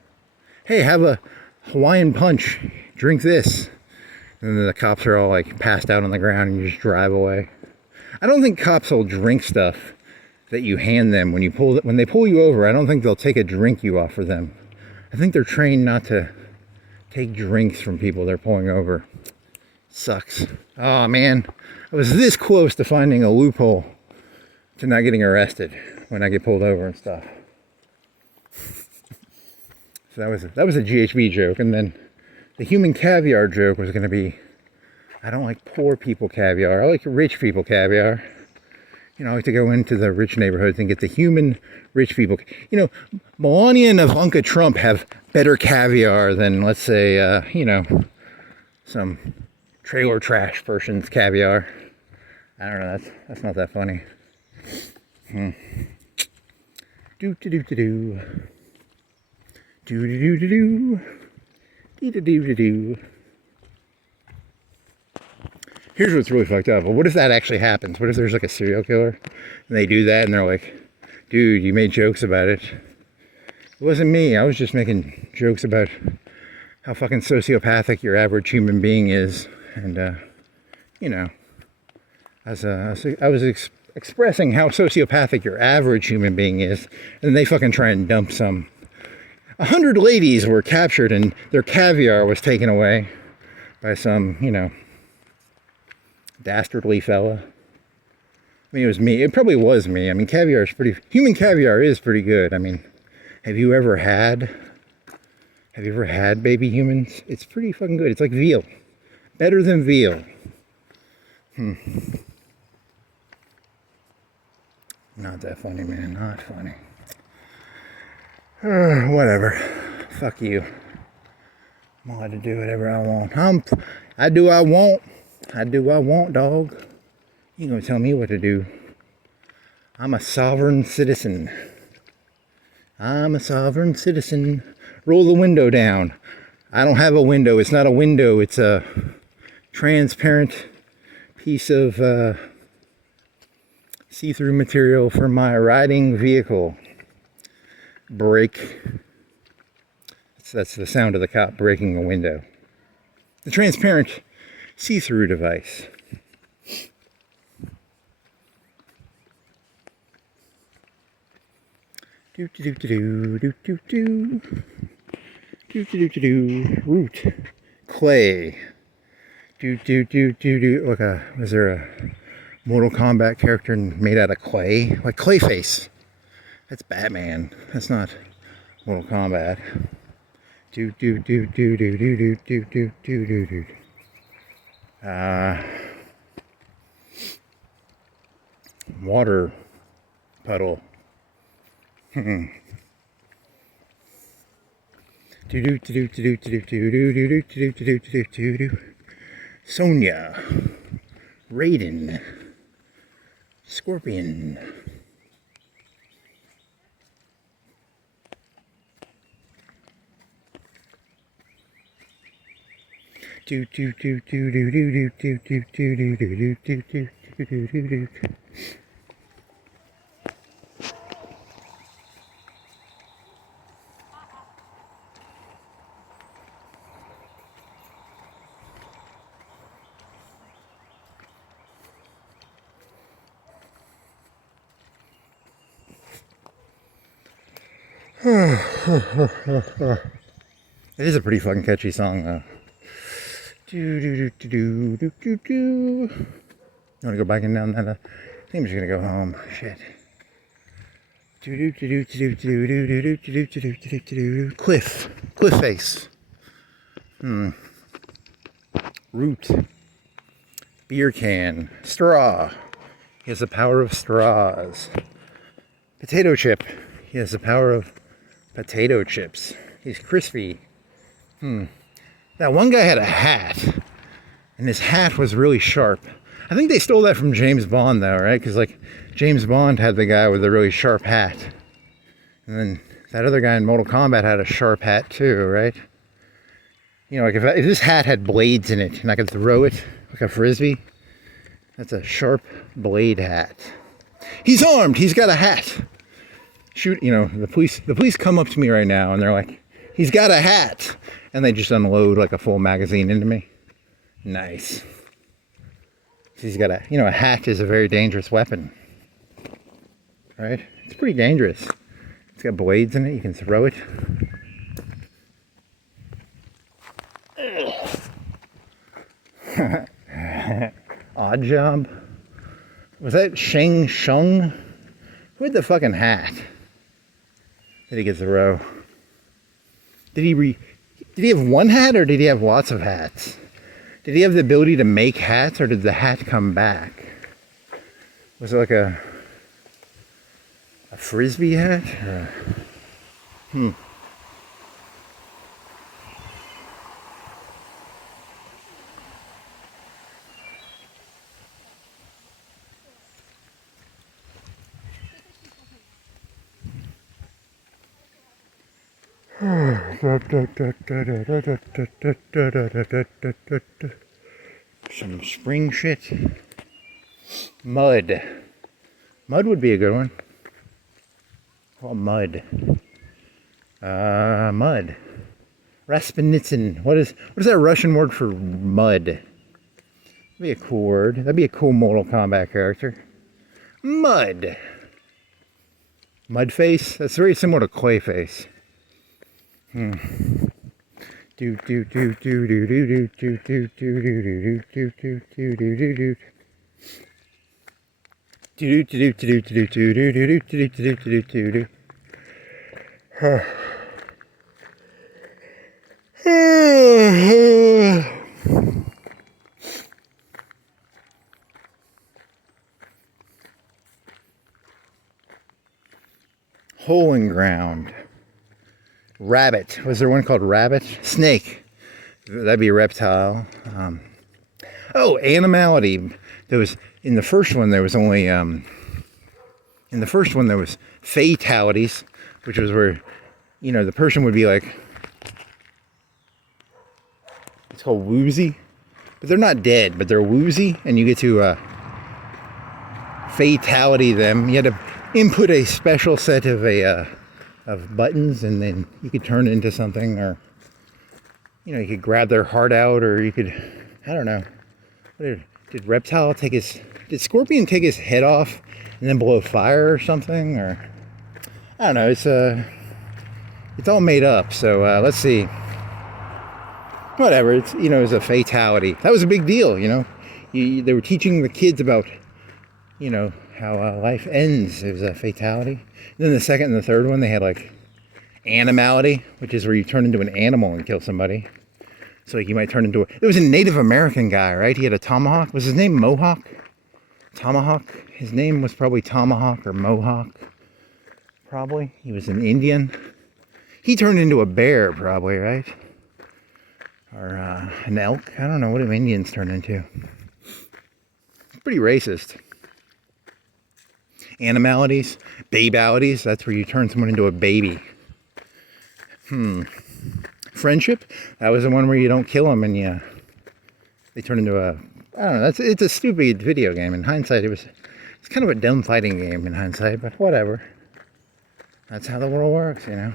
hey, have a Hawaiian punch. Drink this. And then the cops are all like passed out on the ground and you just drive away. I don't think cops will drink stuff that you hand them when they pull you over. I don't think they'll take a drink you offer them. I think they're trained not to take drinks from people they're pulling over. Sucks. Oh man, I was this close to finding a loophole to not getting arrested when I get pulled over and stuff. So that was a GHB joke, and then the human caviar joke was going to be, I don't like poor people caviar. I like rich people caviar. You know, I like to go into the rich neighborhoods and get the human rich people. You know, Melania and Ivanka Trump have better caviar than, let's say, you know, some trailer trash person's caviar. I don't know, that's not that funny. Do do do do do. Do do do do do. Do do do do. Here's what's really fucked up. Well, what if that actually happens? What if there's like a serial killer and they do that and they're like, dude, you made jokes about it. It wasn't me. I was just making jokes about how fucking sociopathic your average human being is. And, you know, I was expressing how sociopathic your average human being is. And they fucking try and dump some. 100 ladies were captured and their caviar was taken away by some, you know, dastardly fella. I mean, it was me. It probably was me. I mean, human caviar is pretty good. I mean, have you ever had baby humans? It's pretty fucking good. It's like veal. Better than veal. Not that funny, man. Not funny. Whatever. Fuck you. I'm allowed to do whatever I want. I do what I want, dog. You ain't gonna tell me what to do. I'm a sovereign citizen. I'm a sovereign citizen. Roll the window down. I don't have a window. It's not a window. It's a transparent piece of see-through material for my riding vehicle. Brake. That's the sound of the cop breaking a window. The transparent see-through device. Do do do do do do do do do do do. Root. Clay. Do do do do do. Look, is there a Mortal Kombat character made out of clay? Like Clayface. That's Batman. That's not Mortal Kombat. Do do do do do do do do do do do do. Water puddle. Do do do do do do do do do do do do do do. Sonia. Raiden. Scorpion. Do do do do do do do do do do do do do do do do do. It is a pretty fucking catchy song, though. You want to go back and down that? I think I'm just gonna go home. Shit. Cliff face. Root. Beer can. Straw. He has the power of straws. Potato chip. He has the power of potato chips. He's crispy. That one guy had a hat, and his hat was really sharp. I think they stole that from James Bond, though, right? Because, like, James Bond had the guy with the really sharp hat. And then that other guy in Mortal Kombat had a sharp hat, too, right? You know, like, if this hat had blades in it, and I could throw it like a frisbee, that's a sharp blade hat. He's armed! He's got a hat! Shoot, you know, the police come up to me right now, and they're like, he's got a hat! And they just unload, like, a full magazine into me. Nice. He's got a, you know, a hat is a very dangerous weapon, right? It's pretty dangerous. It's got blades in it. You can throw it. Odd Job. Was that Sheng Shung? Who had the fucking hat that he could throw? Did he have one hat, or did he have lots of hats? Did he have the ability to make hats, or did the hat come back? Was it like a frisbee hat? Or some spring shit. Mud. Mud would be a good one. Oh, mud. Mud. Raspinitsyn. What is that Russian word for mud? That'd be a cool word. That'd be a cool Mortal Kombat character. Mud. Mudface? That's very similar to Clayface. Hole in ground. Rabbit. Was there one called rabbit? Snake. That'd be a reptile. Animality. There was, in the first one, there was only, in the first one there was fatalities, which was where, you know, the person would be like, it's called woozy, but they're not dead, but they're woozy, and you get to fatality them. You had to input a special set of buttons, and then you could turn it into something, or, you know, you could grab their heart out, or you could, I don't know. Did Reptile take did Scorpion take his head off and then blow fire or something? Or, I don't know, it's all made up, so let's see. Whatever, it's, you know, it's a fatality. That was a big deal, you know. They were teaching the kids about, you know, how life ends. It was a fatality. And then the second and the third one, they had like animality, which is where you turn into an animal and kill somebody. So like you might turn into it was a Native American guy, right? He had a tomahawk. Was his name Mohawk? Tomahawk? His name was probably Tomahawk or Mohawk. Probably. He was an Indian. He turned into a bear, probably, right? Or an elk. I don't know what do Indians turn into. It's pretty racist. Animalities, babalities, that's where you turn someone into a baby. Friendship, that was the one where you don't kill them and they turn into a, I don't know, it's a stupid video game. In hindsight, it's kind of a dumb fighting game in hindsight, but whatever. That's how the world works, you know.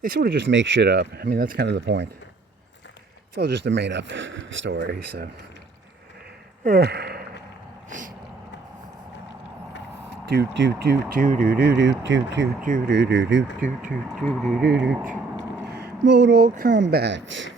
They sort of just make shit up. I mean, that's kind of the point. It's all just a made up story, so. Do do do do do do do do do do do do do do do do do. Mortal Kombat.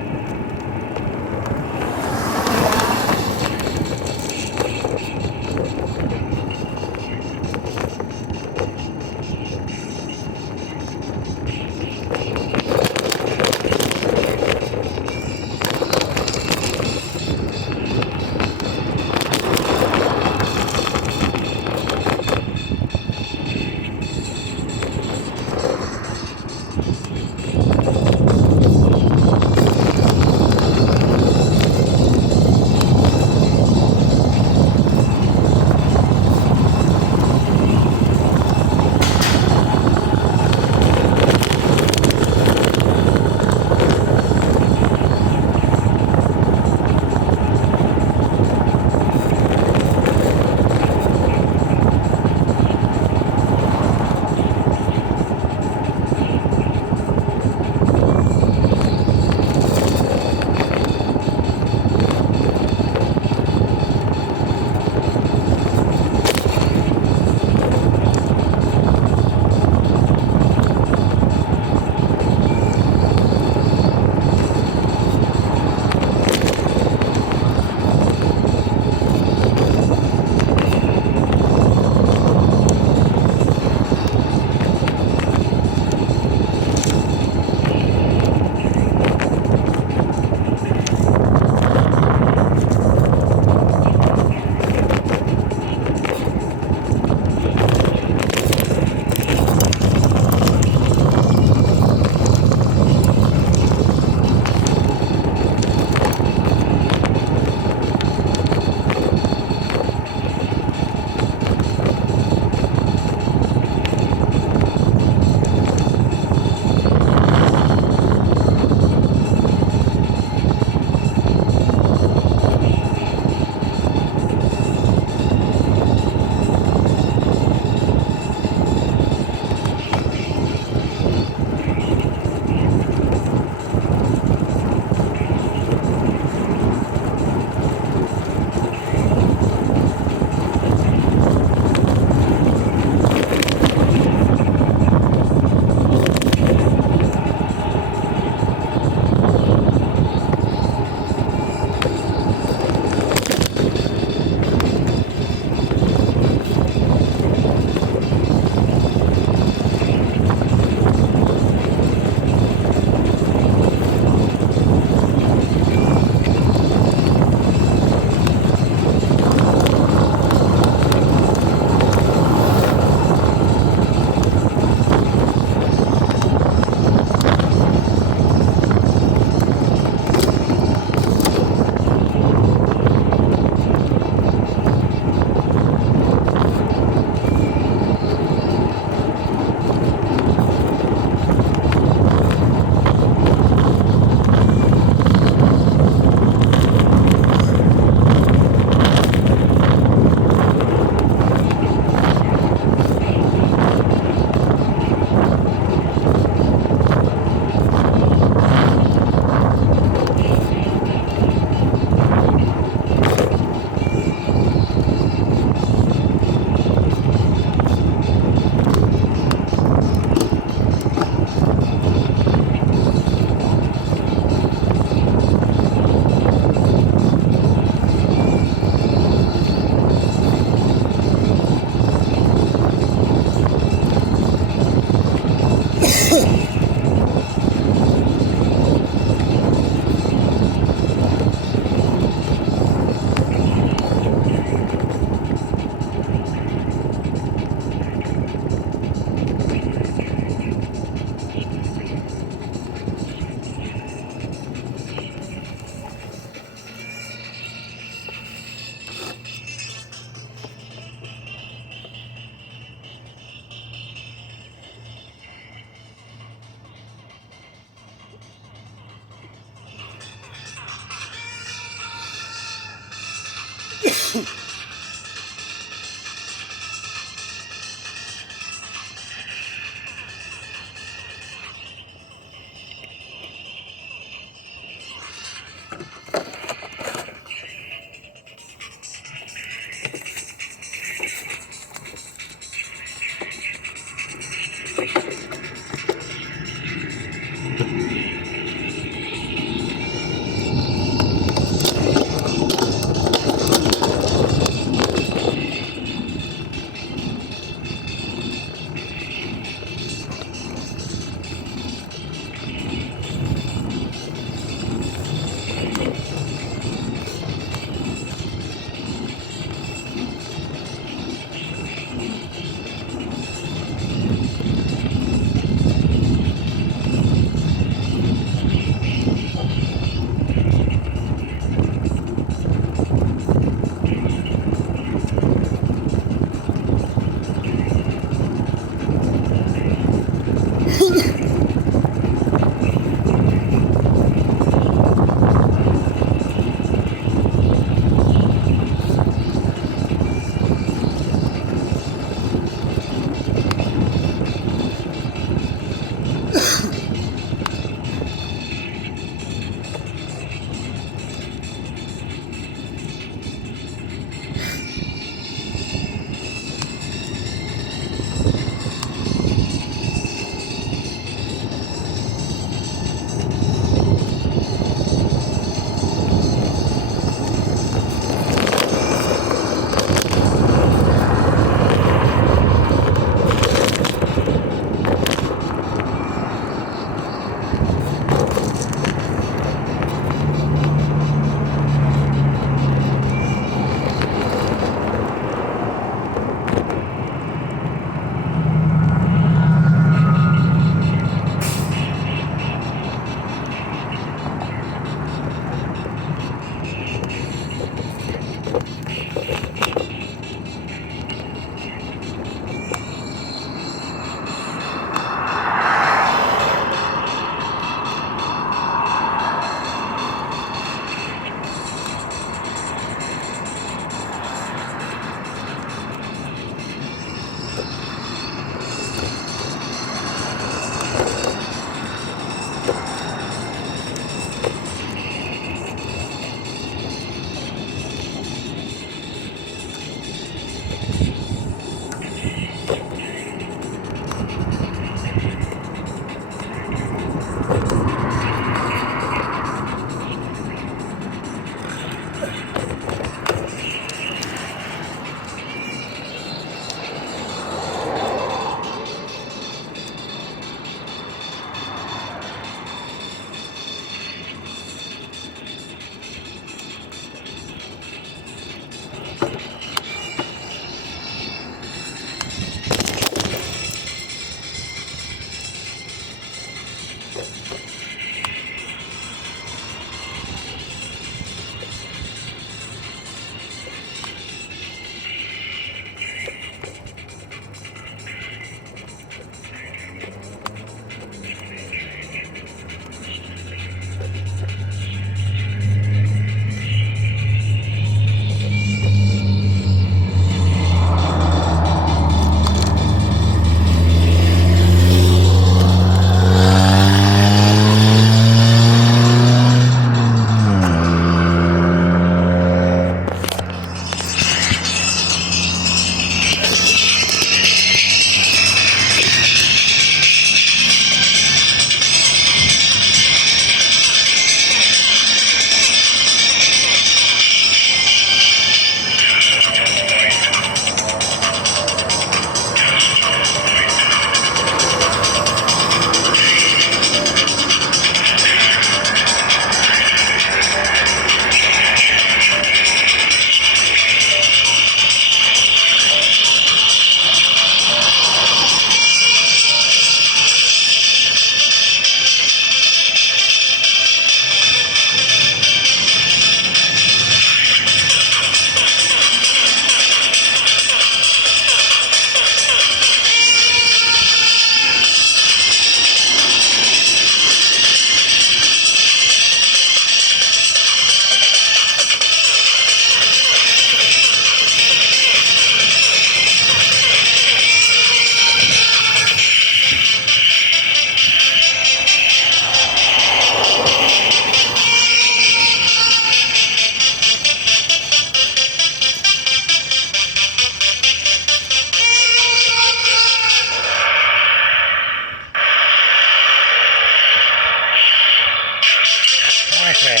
Okay.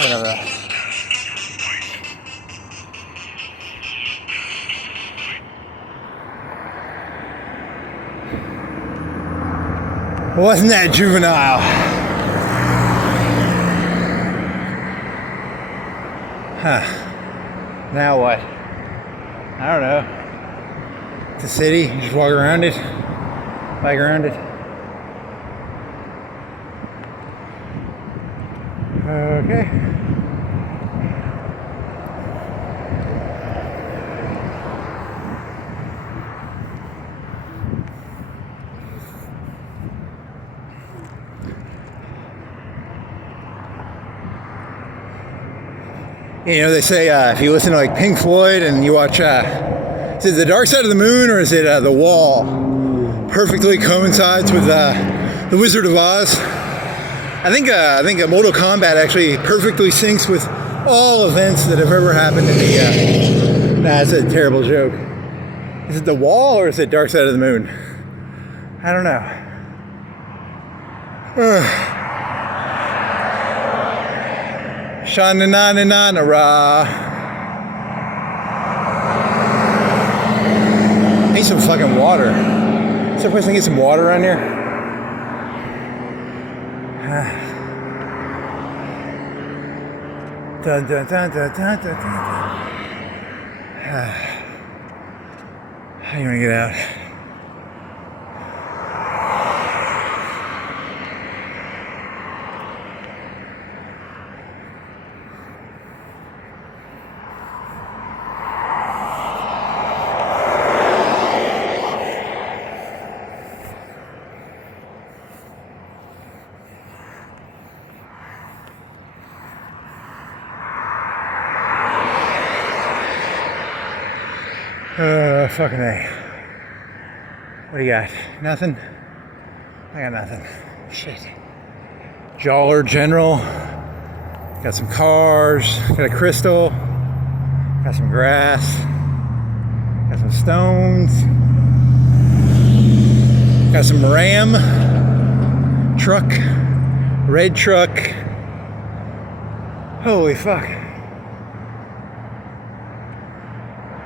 Whatever. Wasn't that juvenile? Huh. Now what? I don't know. It's a city, you just walk around it, bike around it. Okay. You know, they say if you listen to like Pink Floyd and you watch, is it The Dark Side of the Moon or is it The Wall? Perfectly coincides with The Wizard of Oz. I think Mortal Kombat actually perfectly syncs with all events that have ever happened in the. Nah, that's a terrible joke. Is it The Wall or is it Dark Side of the Moon? I don't know. Sha-na-na-na-na-ra. I need some fucking water. Is there a place I can get some water around here? Dun, dun, dun, dun, dun, dun, dun. How do you want to get out? Fucking A. What do you got? Nothing? I got nothing. Shit. Dollar General. Got some cars. Got a crystal. Got some grass. Got some stones. Got some Ram. Truck. Red truck. Holy fuck.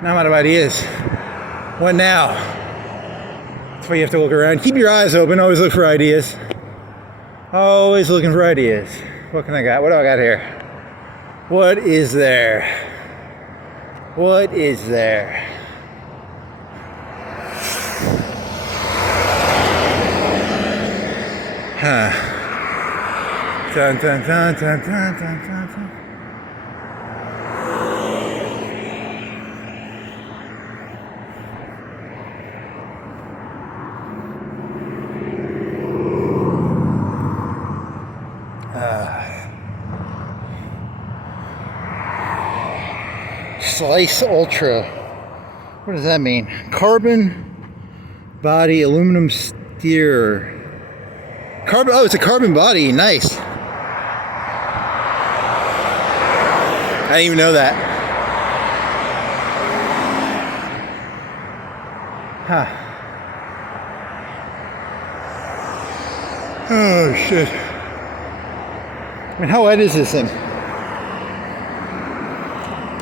Now I'm out of ideas. What now? That's why you have to look around. Keep your eyes open. Always look for ideas. Always looking for ideas. What can I got? What do I got here? What is there? What is there? Huh. Dun dun dun dun dun dun dun dun. Slice Ultra. What does that mean? Carbon body aluminum steer. Carbon. Oh, it's a carbon body. Nice. I didn't even know that. Huh. Oh shit. I mean, how light is this thing?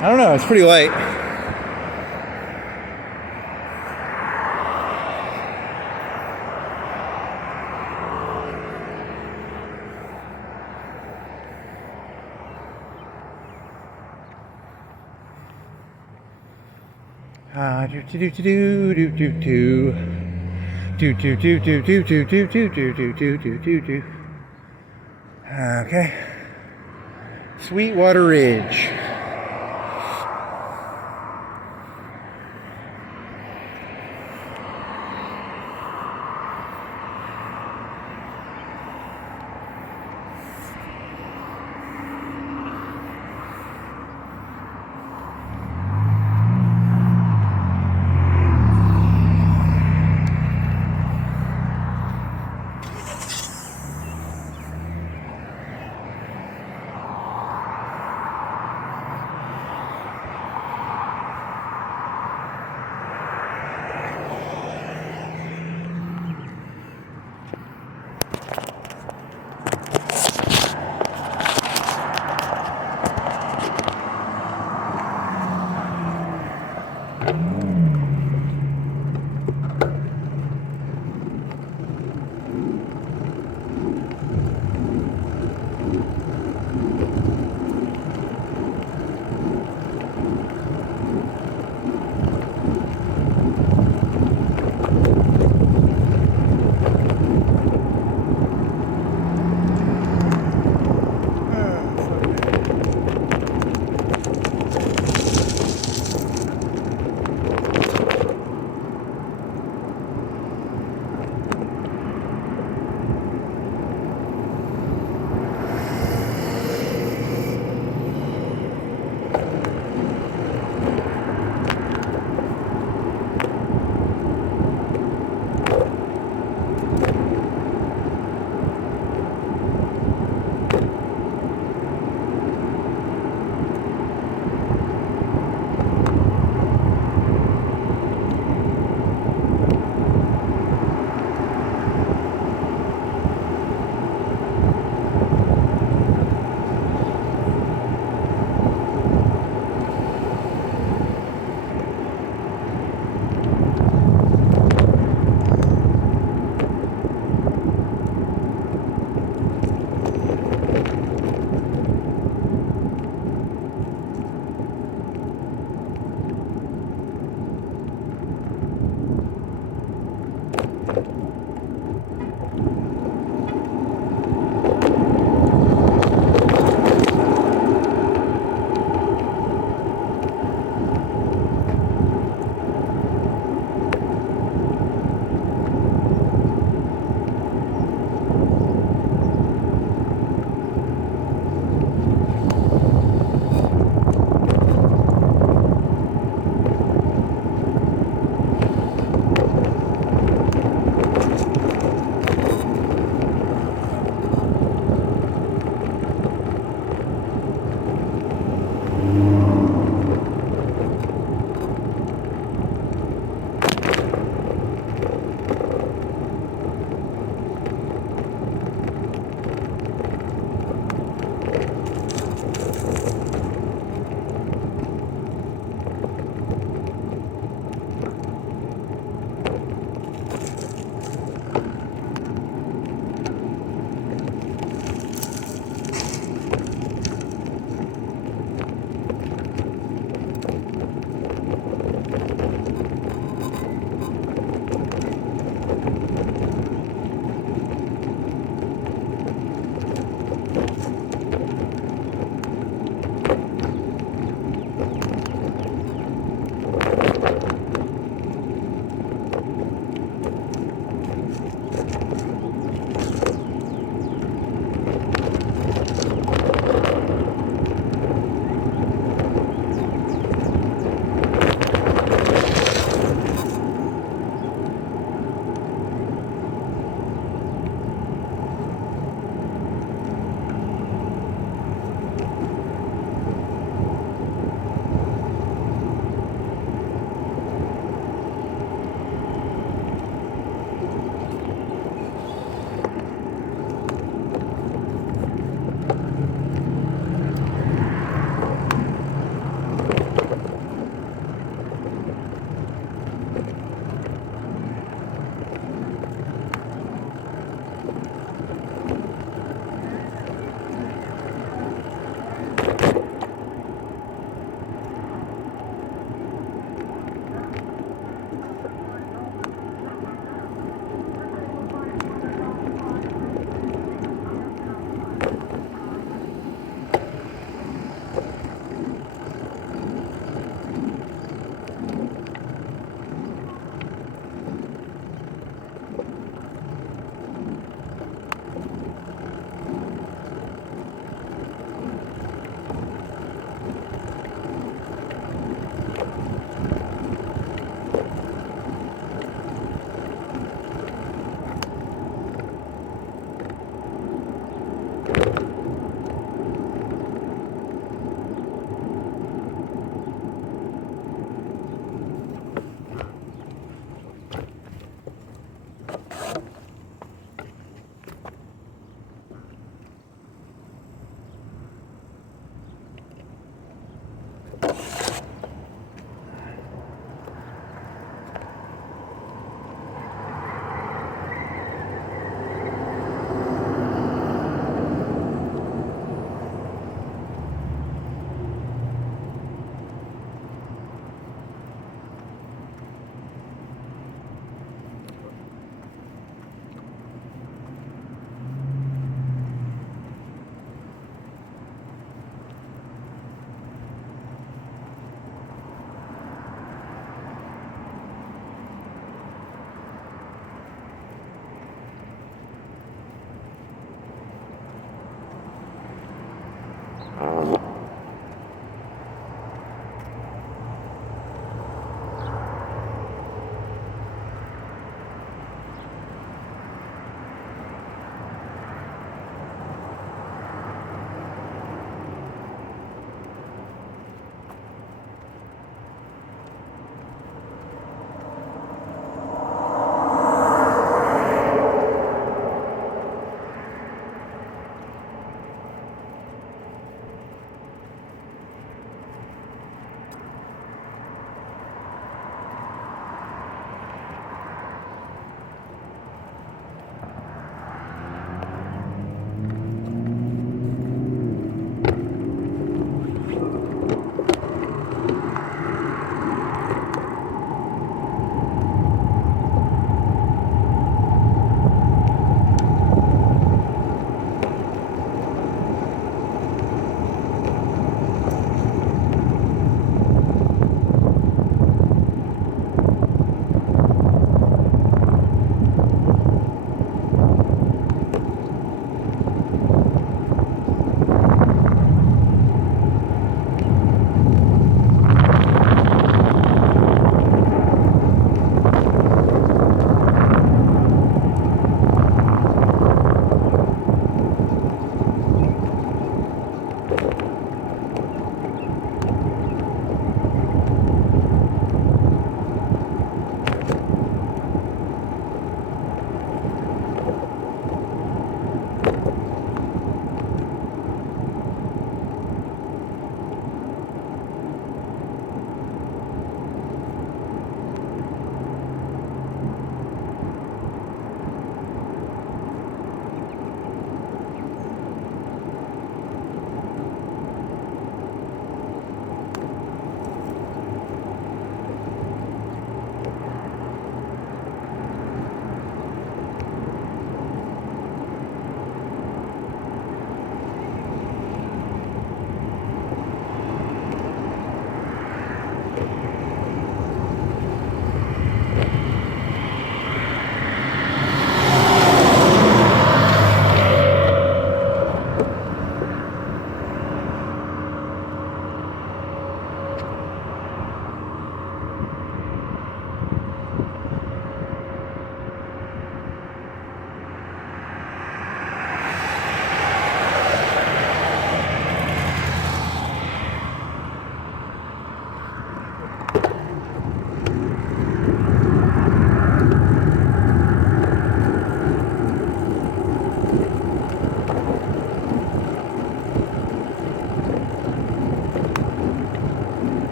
I don't know, it's pretty light. Okay. Sweetwater Ridge.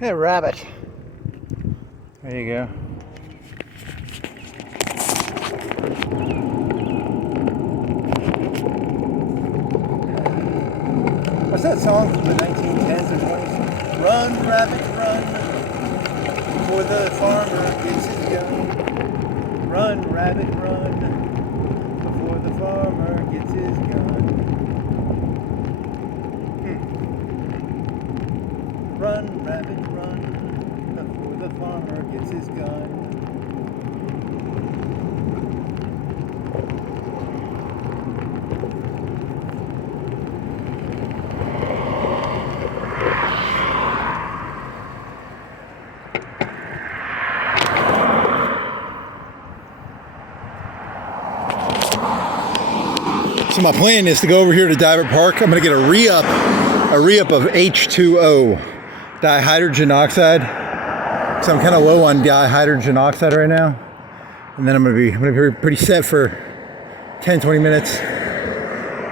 Hey, rabbit. There you go. What's that song from the 1910s or 20s? Run, rabbit, run, before the farmer gets his gun. Run, rabbit, run, before the farmer gets his gun. Run, rabbit, run, before the farmer gets his gun. So my plan is to go over here to Diver Park. I'm gonna get a re-up of H2O, dihydrogen oxide. So I'm kind of low on dihydrogen oxide right now. And then I'm gonna be pretty set for 10, 20 minutes.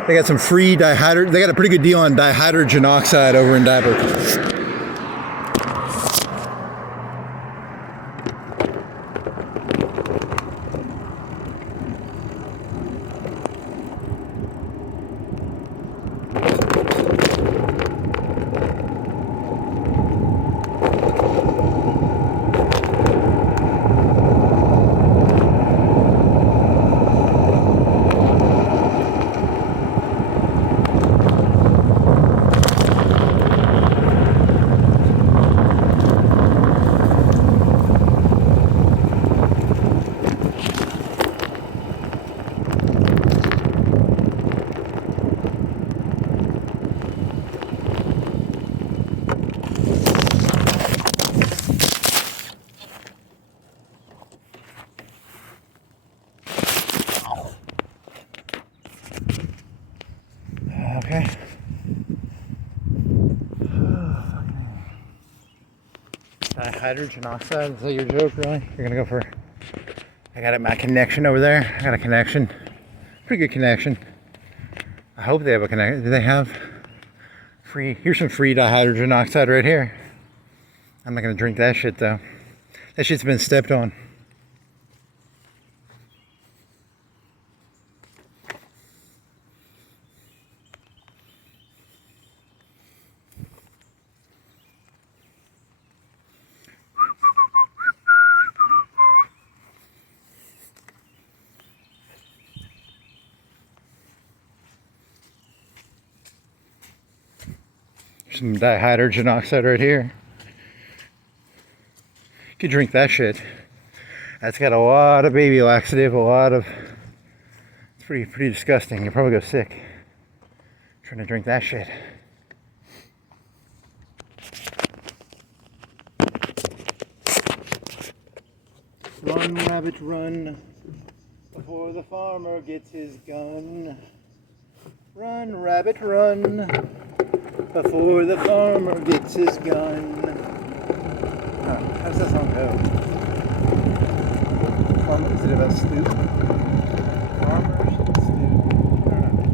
They got some free they got a pretty good deal on dihydrogen oxide over in Diver. Okay. Hydrogen oxide, is that your joke, really? You're gonna go for... I got my connection over there. I got a connection. Pretty good connection. I hope they have a connection. Do they have free... Here's some free dihydrogen oxide right here. I'm not gonna drink that shit, though. That shit's been stepped on. Some dihydrogen oxide right here. You could drink that shit. That's got a lot of baby laxative, it's pretty disgusting. You'll probably go sick trying to drink that shit. Run, rabbit, run, before the farmer gets his gun. Run, rabbit, run, before the farmer gets his gun. How does that song go? Is it about stew? Farmers stew. I don't know.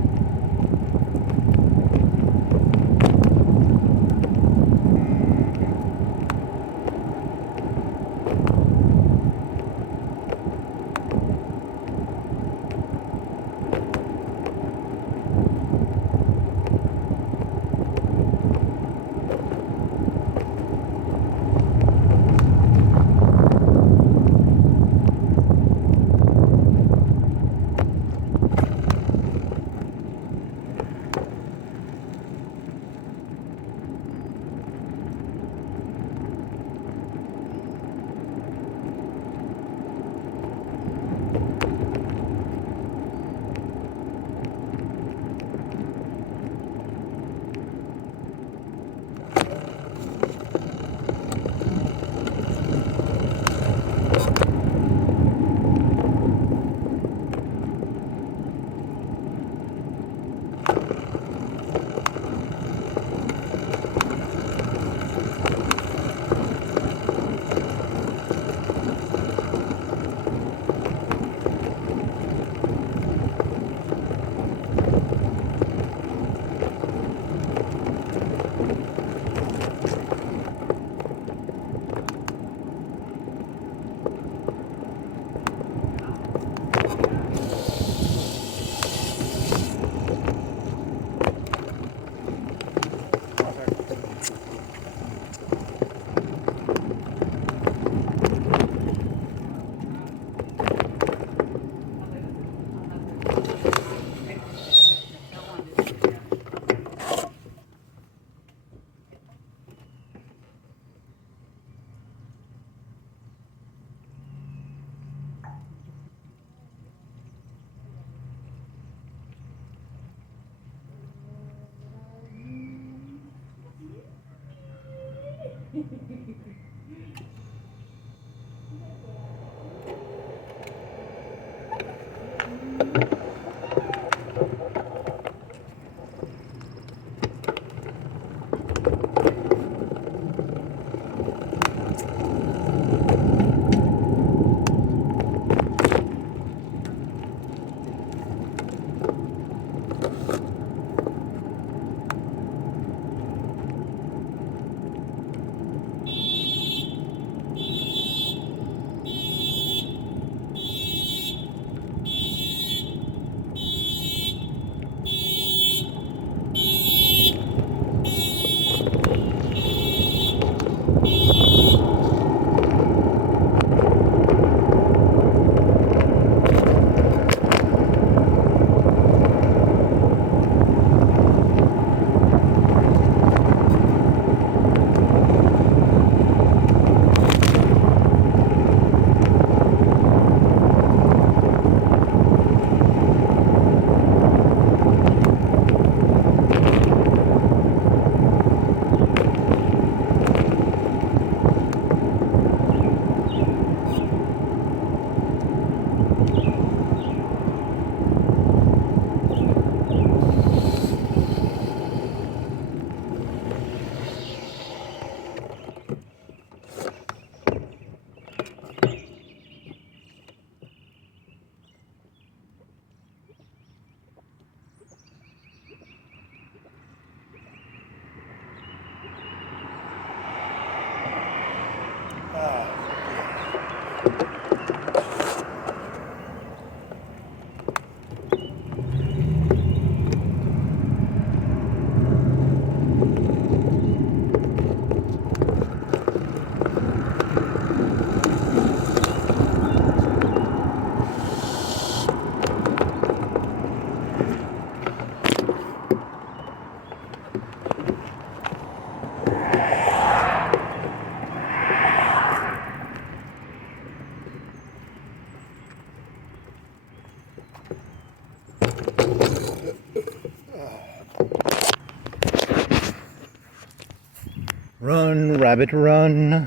Run, rabbit, run,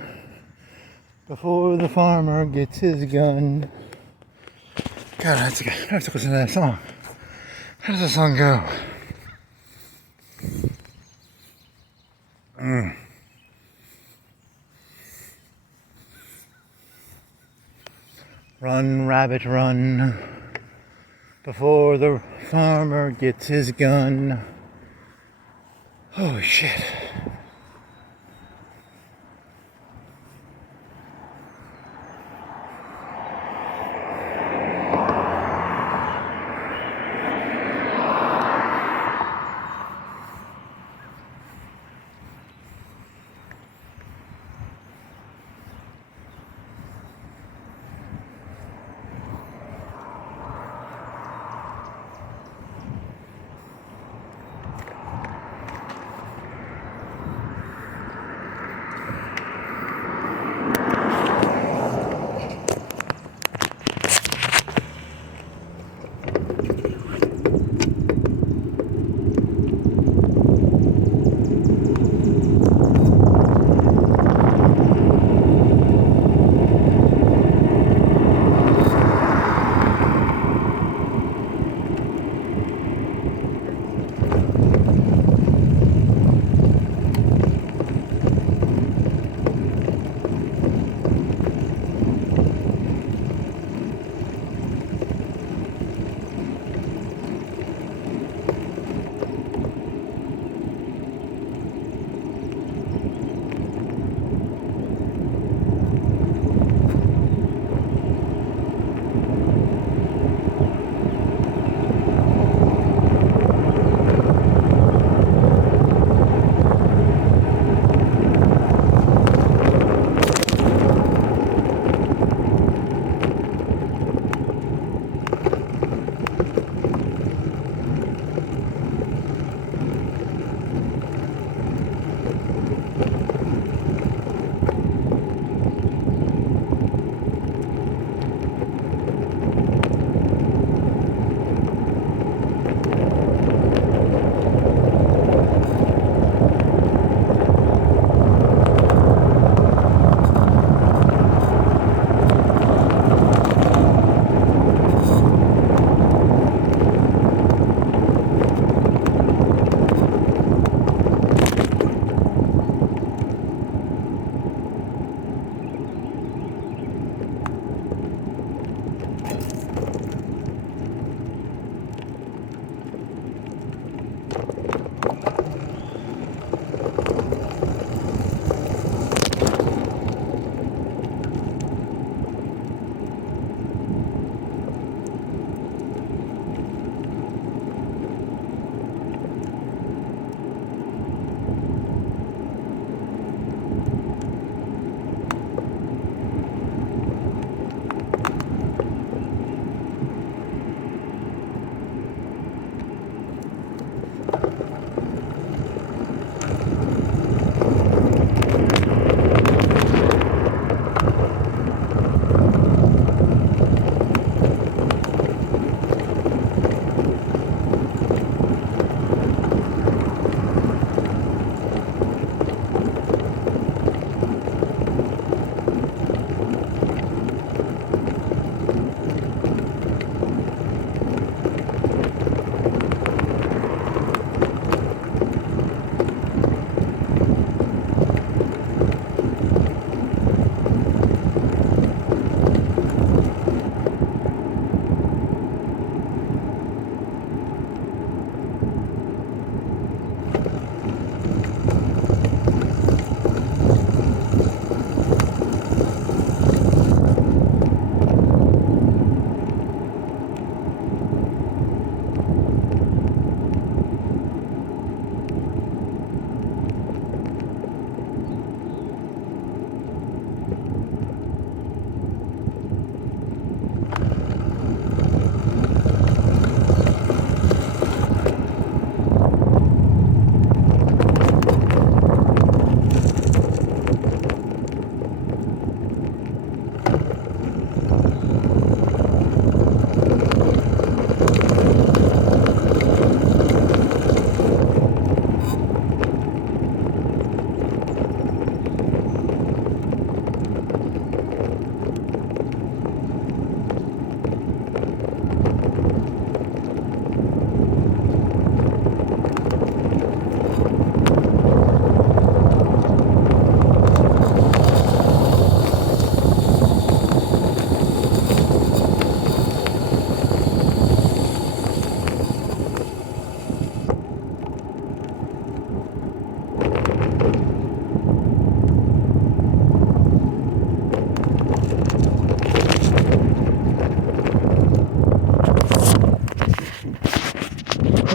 before the farmer gets his gun. God, I have to listen to that song. How does that song go? Run, rabbit, run, before the farmer gets his gun. Holy shit.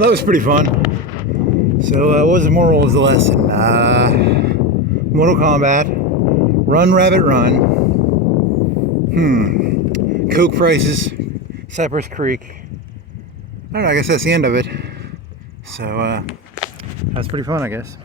that was pretty fun. So what was the moral? What was the lesson? Mortal Kombat. Run, rabbit, run. Coke prices. Cyprus Creek. I don't know, I guess that's the end of it. So that's pretty fun, I guess.